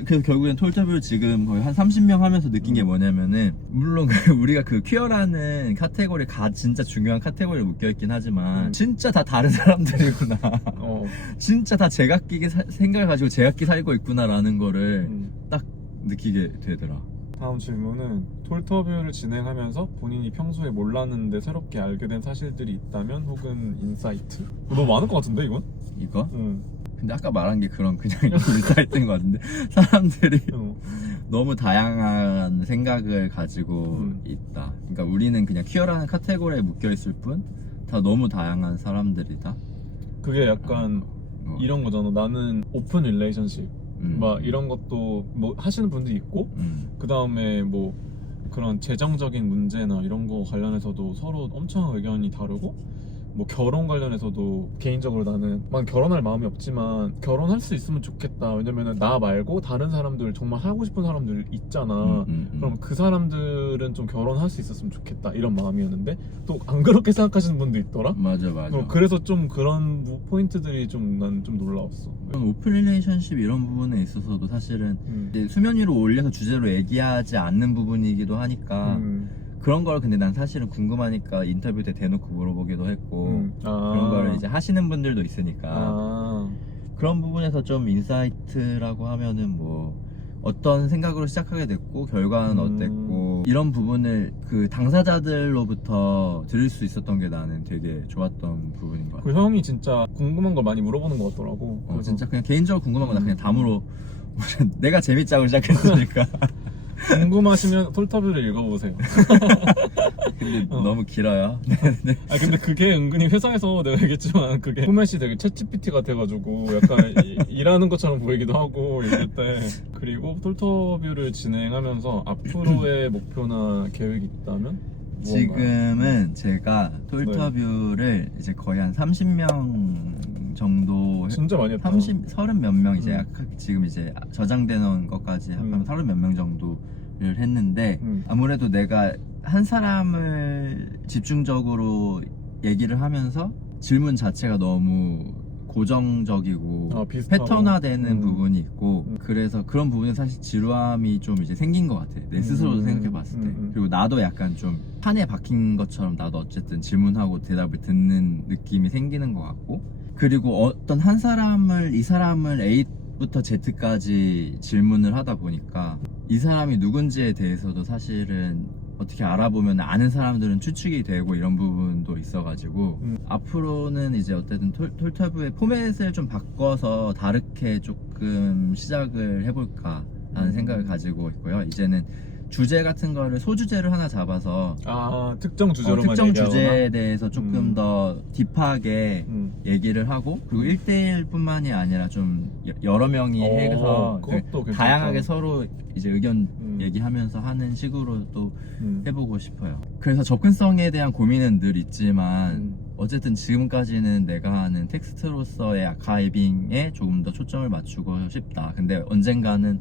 그래서 결국엔 톨터뷰를 지금 거의 한 30명 하면서 느낀 게 뭐냐면은 물론 우리가 그 퀴어라는 카테고리 진짜 중요한 카테고리에 묶여있긴 하지만 진짜 다 다른 사람들이구나. 진짜 다 제각기 생각을 가지고 제각기 살고 있구나라는 거를 딱 느끼게 되더라. 다음 질문은 톨터뷰를 진행하면서 본인이 평소에 몰랐는데 새롭게 알게 된 사실들이 있다면 혹은 인사이트? 너무 많을 것 같은데 이건? 이거? 근데 아까 말한 게 그냥 인사이트인 것 같은데 사람들이 너무 다양한 생각을 가지고 있다. 그러니까 우리는 그냥 퀴어라는 카테고리에 묶여있을 뿐 다 너무 다양한 사람들이다. 그게 약간 이런 거잖아. 나는 오픈 릴레이션십 막 이런 것도 뭐 하시는 분들이 있고 그 다음에 뭐 그런 재정적인 문제나 이런 거 관련해서도 서로 엄청 의견이 다르고 뭐 결혼 관련해서도 개인적으로 나는 막 결혼할 마음이 없지만 결혼할 수 있으면 좋겠다. 왜냐면은 나 말고 다른 사람들 정말 하고 싶은 사람들 있잖아. 그럼 그 사람들은 좀 결혼할 수 있었으면 좋겠다 이런 마음이었는데 또 안 그렇게 생각하시는 분도 있더라. 맞아. 그래서 좀 그런 포인트들이 좀 난 좀 놀라웠어. 오픈 릴레이션십 이런 부분에 있어서도 사실은 이제 수면 위로 올려서 주제로 얘기하지 않는 부분이기도 하니까 그런 걸 근데 난 사실은 궁금하니까 인터뷰 때 대놓고 물어보기도 했고 그런 걸 이제 하시는 분들도 있으니까 그런 부분에서 좀 인사이트라고 하면은 뭐 어떤 생각으로 시작하게 됐고 결과는 어땠고 이런 부분을 그 당사자들로부터 들을 수 있었던 게 나는 되게 좋았던 부분인 것 같아. 그 형이 진짜 궁금한 걸 많이 물어보는 것 같더라고. 진짜 그냥 개인적으로 궁금한 건 나 그냥 담으로 내가 재밌자고 시작했으니까. 궁금하시면 톨터뷰를 읽어보세요. 근데 너무 길어요. 아 근데 그게 은근히 회사에서 내가 얘기했지만 그게 포맷이 되게 챗GPT 같아가지고 약간 일하는 것처럼 보이기도 하고 읽을 때. 그리고 톨터뷰를 진행하면서 앞으로의 목표나 계획이 있다면? 지금은 제가 톨터뷰를 이제 거의 한 30명 정도 진짜 많이 했다. 30 몇 명 이제 지금 이제 저장돼 놓은 것까지 합하면 30 몇 명 정도를 했는데 아무래도 내가 한 사람을 집중적으로 얘기를 하면서 질문 자체가 너무 고정적이고 패턴화되는 부분이 있고 그래서 그런 부분에 사실 지루함이 좀 이제 생긴 것 같아. 내 스스로도 생각해 봤을 때. 그리고 나도 약간 좀 판에 박힌 것처럼 나도 어쨌든 질문하고 대답을 듣는 느낌이 생기는 것 같고 그리고 어떤 한 사람을 이 사람을 A부터 Z까지 질문을 하다 보니까 이 사람이 누군지에 대해서도 사실은 어떻게 알아보면 아는 사람들은 추측이 되고 이런 부분도 있어가지고 앞으로는 이제 어쨌든 톨터뷰의 포맷을 좀 바꿔서 다르게 조금 시작을 해볼까 라는 생각을 가지고 있고요. 이제는 주제 같은 거를 소주제를 하나 잡아서 특정 주제로만 특정 주제에 대해서 조금 더 딥하게 얘기를 하고 그리고 1대1 뿐만이 아니라 좀 여러 명이 해서 다양하게 서로 이제 의견 얘기하면서 하는 식으로 또 해보고 싶어요. 그래서 접근성에 대한 고민은 늘 있지만 어쨌든 지금까지는 내가 하는 텍스트로서의 아카이빙에 조금 더 초점을 맞추고 싶다. 근데 언젠가는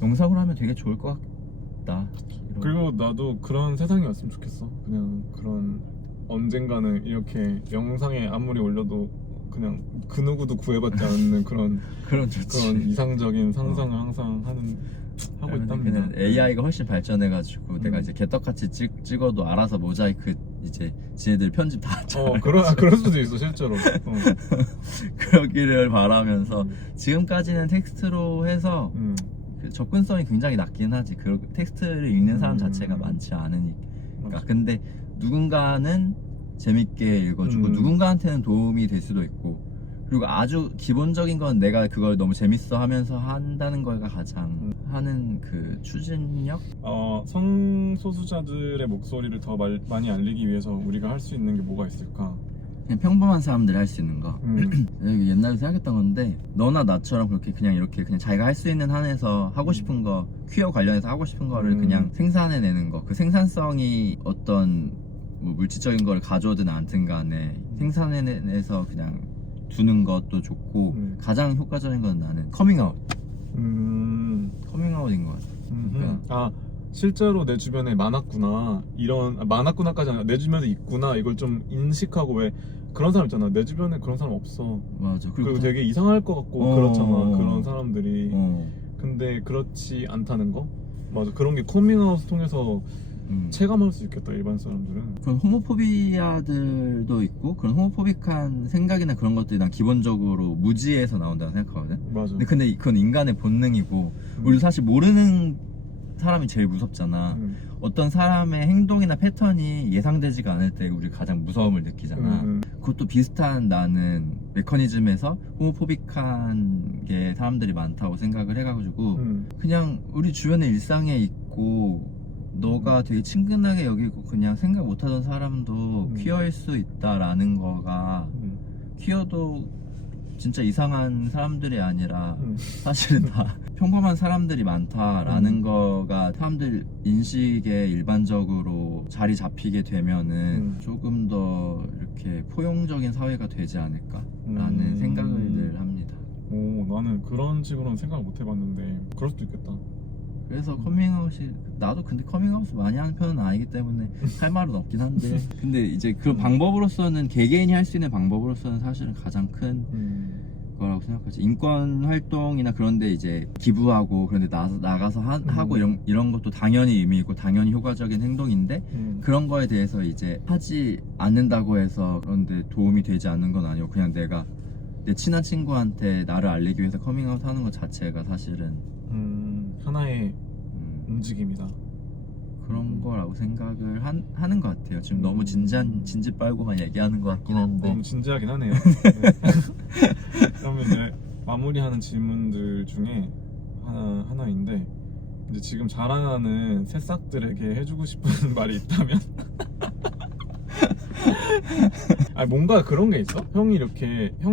영상으로 하면 되게 좋을 것 같다. 그리고 나도 그런 세상이 왔으면 좋겠어. 그냥 그런 언젠가는 이렇게 영상에 아무리 올려도 그냥 그 누구도 구애받지 않는 그런 이상적인 상상을 항상 하고 있답니다. AI가 훨씬 발전해가지고 내가 이제 개떡같이 찍어도 알아서 모자이크 이제 지네들 편집 다 그럴 수도 있어 실제로. 그러기를 바라면서 지금까지는 텍스트로 해서 그 접근성이 굉장히 낮긴 하지. 그 텍스트를 읽는 사람 자체가 많지 않으니까. 근데 누군가는 재밌게 읽어주고 누군가한테는 도움이 될 수도 있고 그리고 아주 기본적인 건 내가 그걸 너무 재밌어 하면서 한다는 거가 가장 하는 그 추진력? 성소수자들의 목소리를 더 많이 알리기 위해서 우리가 할 수 있는 게 뭐가 있을까? 그냥 평범한 사람들이 할 수 있는 거. 옛날에 생각했던 건데 너나 나처럼 그렇게 그냥 이렇게 그냥 자기가 할 수 있는 한에서 하고 싶은 거 퀴어 관련해서 하고 싶은 거를 그냥 생산해내는 거. 그 생산성이 어떤 뭐 물질적인 걸 가져오든 않든 간에 생산해내서 그냥 두는 것도 좋고 가장 효과적인 건 나는 커밍아웃. 커밍아웃인 것 같아. 실제로 내 주변에 많았구나 많았구나까지 아니라 내 주변에 있구나 이걸 좀 인식하고 왜 그런 사람 있잖아. 내 주변에 그런 사람 없어. 맞아. 그리고 되게 이상할 것 같고 그렇잖아. 그런 사람들이. 근데 그렇지 않다는 거? 맞아. 그런 게 커밍아웃을 통해서 체감할 수 있겠다 일반 사람들은. 그런 호모포비아들도 있고 그런 호모포빅한 생각이나 그런 것들이 난 기본적으로 무지에서 나온다고 생각하거든. 맞아. 근데 그건 인간의 본능이고 우리도 사실 모르는 사람이 제일 무섭잖아. 어떤 사람의 행동이나 패턴이 예상되지가 않을 때 우리 가장 무서움을 느끼잖아. 그것도 비슷한 나는 메커니즘에서 호모포빅한 게 사람들이 많다고 생각을 해가지고 그냥 우리 주변의 일상에 있고 너가 되게 친근하게 여기고 그냥 생각 못하던 사람도 퀴어일 수 있다라는 거가 퀴어도 진짜 이상한 사람들이 아니라 사실은 다 평범한 사람들이 많다라는 거가 사람들 인식에 일반적으로 자리 잡히게 되면은 조금 더 이렇게 포용적인 사회가 되지 않을까라는 생각을 늘 합니다. 나는 그런 식으로는 생각을 못 해봤는데 그럴 수도 있겠다. 그래서 커밍아웃이 나도 근데 커밍아웃을 많이 하는 편은 아니기 때문에 할 말은 없긴 한데 근데 이제 그런 방법으로서는 개개인이 할 수 있는 방법으로서는 사실은 가장 큰 거라고 생각하지. 인권 활동이나 그런데 이제 기부하고 그런데 나가서 하고 이런 것도 당연히 의미 있고 당연히 효과적인 행동인데 그런 거에 대해서 이제 하지 않는다고 해서 그런데 도움이 되지 않는 건 아니고 그냥 내가 내 친한 친구한테 나를 알리기 위해서 커밍아웃 하는 것 자체가 사실은 하나의 움직임이다. 그런 거라고 생각을 하는 것 같아요. 지금 너무 진지 빨고만 얘기하는 것 같긴 한데 너무 진지하긴 하네요. 네. 그러면 이제 마무리하는 질문들 중에 하나인데 이제 지금 자라나는 새싹들에게 해주고 싶은 말이 있다면? 아니 뭔가 그런 게 있어? 형이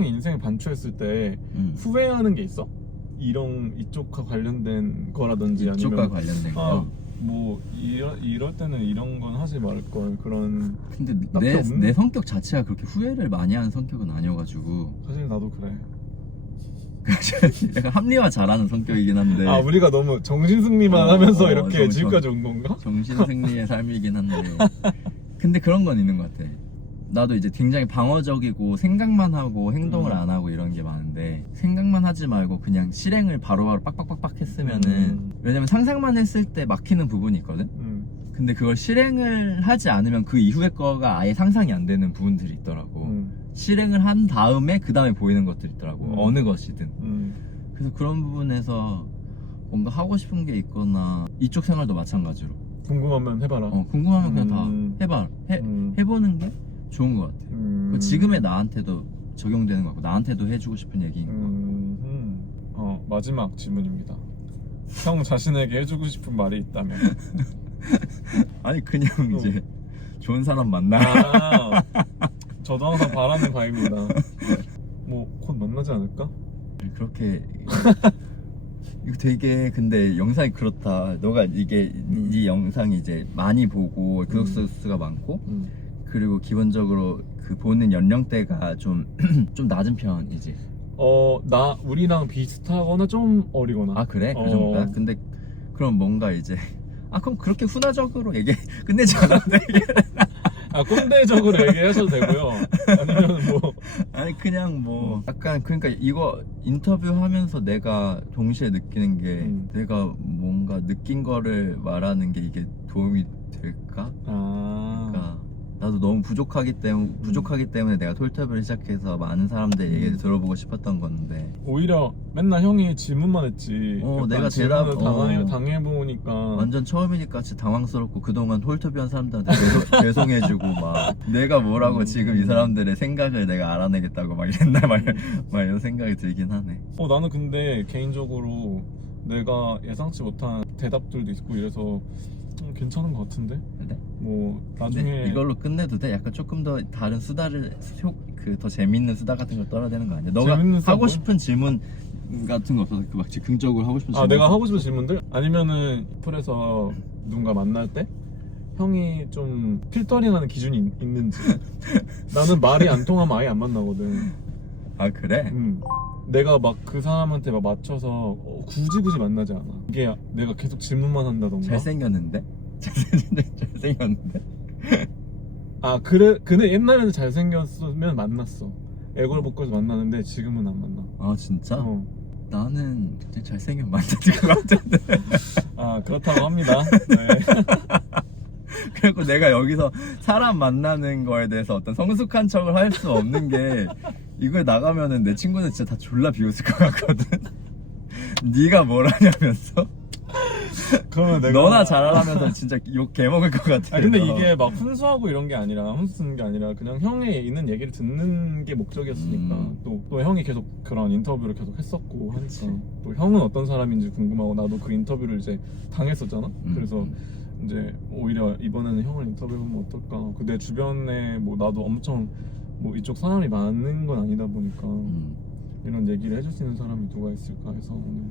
인생을 반추했을 때 후회하는 게 있어? 이쪽과 관련된 거라든지 이쪽과 아니면 관련된 거? 뭐 이럴 때는 이런 건 하지 말걸 그런. 근데 내 성격 자체가 그렇게 후회를 많이 하는 성격은 아니어가지고 사실 나도 그래. 약간 합리화 잘하는 성격이긴 한데 아 우리가 너무 정신승리만 하면서 이렇게 지금까지 온 건가? 정신승리의 삶이긴 한데 근데 그런 건 있는 것 같아. 나도 이제 굉장히 방어적이고 생각만 하고 행동을 안 하고 이런 게 많은데 생각만 하지 말고 그냥 실행을 바로바로 빡빡빡빡 했으면은 왜냐면 상상만 했을 때 막히는 부분이 있거든. 근데 그걸 실행을 하지 않으면 그 이후의 거가 아예 상상이 안 되는 부분들이 있더라고. 실행을 한 다음에 그 다음에 보이는 것들이 있더라고. 어느 것이든. 그래서 그런 부분에서 뭔가 하고 싶은 게 있거나 이쪽 생활도 마찬가지로 궁금하면 해봐라. 궁금하면 그냥 다 해봐. 해보는 게 좋은 것 같아. 지금의 나한테도 적용되는 것 같고 나한테도 해주고 싶은 얘기인 것 같고. 마지막 질문입니다. 형 자신에게 해주고 싶은 말이 있다면? 아니 그냥 이제 좋은 사람 만나. 저도 항상 바라는 바입니다. 뭐 곧 만나지 않을까? 그렇게 이거 되게 근데 영상이 그렇다. 너가 이게 이 영상이 이제 많이 보고 구독 수가 많고 그리고 기본적으로 그 보는 연령대가 좀 낮은 편이지. 우리랑 비슷하거나 좀 어리거나. 아 그래? 그 정도야? 근데 그럼 뭔가 이제 그럼 그렇게 훈화적으로 끝내지 않았네. 꼰대적으로 얘기하셔도 되고요. 아니면 뭐 아니 그냥 뭐 약간 그러니까 이거 인터뷰하면서 내가 동시에 느끼는 게 내가 뭔가 느낀 거를 말하는 게 이게 도움이 될까? 그러니까 나도 너무 부족하기 때문에 내가 톨탑을 시작해서 많은 사람들의 얘기를 들어보고 싶었던 건데 오히려 맨날 형이 질문만 했지. 내가 질문을 당해보니까 완전 처음이니까 진짜 당황스럽고 그동안 톨탑이한 사람들한테 죄송해주고 막 내가 뭐라고 지금 이 사람들의 생각을 내가 알아내겠다고 막 옛날 막 이런 생각이 들긴 하네. 나는 근데 개인적으로 내가 예상치 못한 대답들도 있고 이래서 괜찮은 것 같은데? 그래? 뭐 나중에 이걸로 끝내도 돼? 약간 조금 더 다른 수다를 더 재밌는 수다 같은 걸 떨어야 되는 거 아니야? 너가 하고 싶은 질문 같은 거 없어서 막 즉흥적으로 하고 싶은 질문 내가 하고 싶은 질문들? 아니면은 풀에서 누군가 만날 때 형이 좀 필터링하는 기준이 있는지. 나는 말이 안 통하면 아예 안 만나거든. 아 그래? 내가 막 그 사람한테 막 맞춰서 굳이 만나지 않아. 이게 내가 계속 질문만 한다던가. 잘생겼는데? 잘생겼는데? 그래? 근데 옛날에는 잘생겼으면 만났어. 애걸 벗고서 만나는데 지금은 안 만나. 아 진짜? 나는 진짜 잘생긴 만나는 것 같은데. 그렇다고 합니다. 네. 그리고 내가 여기서 사람 만나는 거에 대해서 어떤 성숙한 척을 할 수 없는 게 이거에 나가면은 내 친구는 진짜 다 졸라 비웃을 것 같거든. 네가 뭘 하냐면서. 그러면 내가 너나 잘하면서 진짜 욕 개먹을 것 같아. 근데 이게 막 훈수하고 이런 게 아니라 훈수 쓰는 게 아니라 그냥 형의 있는 얘기를 듣는 게 목적이었으니까 또 형이 계속 그런 인터뷰를 계속 했었고 하니까 그치. 또 형은 어떤 사람인지 궁금하고 나도 그 인터뷰를 이제 당했었잖아. 그래서 이제 오히려 이번에는 형을 인터뷰해보면 어떨까. 내 주변에 뭐 나도 엄청 뭐 이쪽 사람이 많은 건 아니다 보니까 이런 얘기를 해줄 수 있는 사람이 누가 있을까 해서 오늘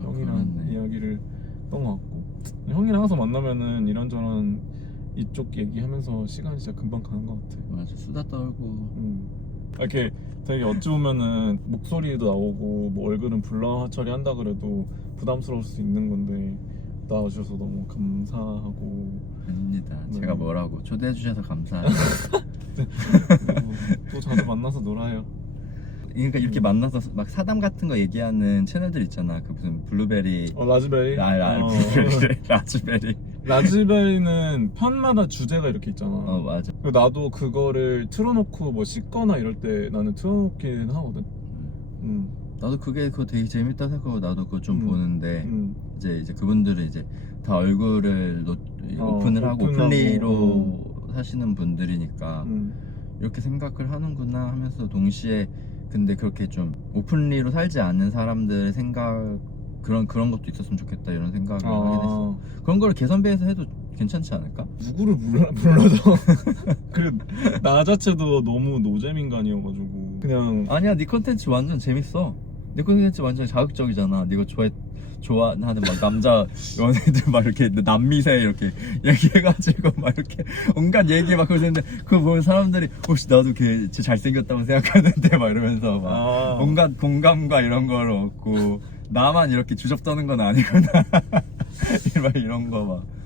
형이랑 이야기를 했던 것 같고, 형이랑 항상 만나면은 이런저런 이쪽 얘기하면서 시간이 진짜 금방 가는 것 같아. 맞아, 수다 떨고 이렇게 되게 어찌 보면은 목소리도 나오고 뭐 얼굴은 블러 처리한다 그래도 부담스러울 수 있는 건데 나와주셔서 너무 감사하고. 아닙니다. 제가 뭐라고 초대해 주셔서 감사해요. 또 자주 만나서 놀아요. 그러니까 이렇게 만나서 막 사담 같은 거 얘기하는 채널들 있잖아. 그 무슨 블루베리, 라즈베리. 블루베리, 라즈베리. 라즈베리는 편마다 주제가 이렇게 있잖아. 맞아. 그리고 나도 그거를 틀어놓고 뭐 씻거나 이럴 때 나는 틀어놓긴 하거든. 나도 그거 되게 재밌다 생각하고 나도 그거 좀 보는데 이제 그분들은 이제 다 얼굴을 오픈을 하고 오픈리로 사시는 분들이니까 이렇게 생각을 하는구나 하면서 동시에 근데 그렇게 좀 오픈리로 살지 않는 사람들의 생각 그런 것도 있었으면 좋겠다 이런 생각을 하긴 했어. 그런 걸 개선배에서 해도 괜찮지 않을까? 누구를 불러줘. 그래 나 자체도 너무 노잼인간이어가지고 그냥 아니야, 네 컨텐츠 완전 재밌어. 네 컨텐츠 완전 자극적이잖아. 네가 좋아하는 막 남자 연예인들 막 이렇게 남미세 이렇게 얘기해가지고 막 이렇게 온갖 얘기 막 그러는데 그거 보면 사람들이 혹시 나도 걔 잘생겼다고 생각하는데 막 이러면서 막 온갖 공감과 이런 걸 얻고 나만 이렇게 주접 떠는 건 아니구나 막 이런 거 막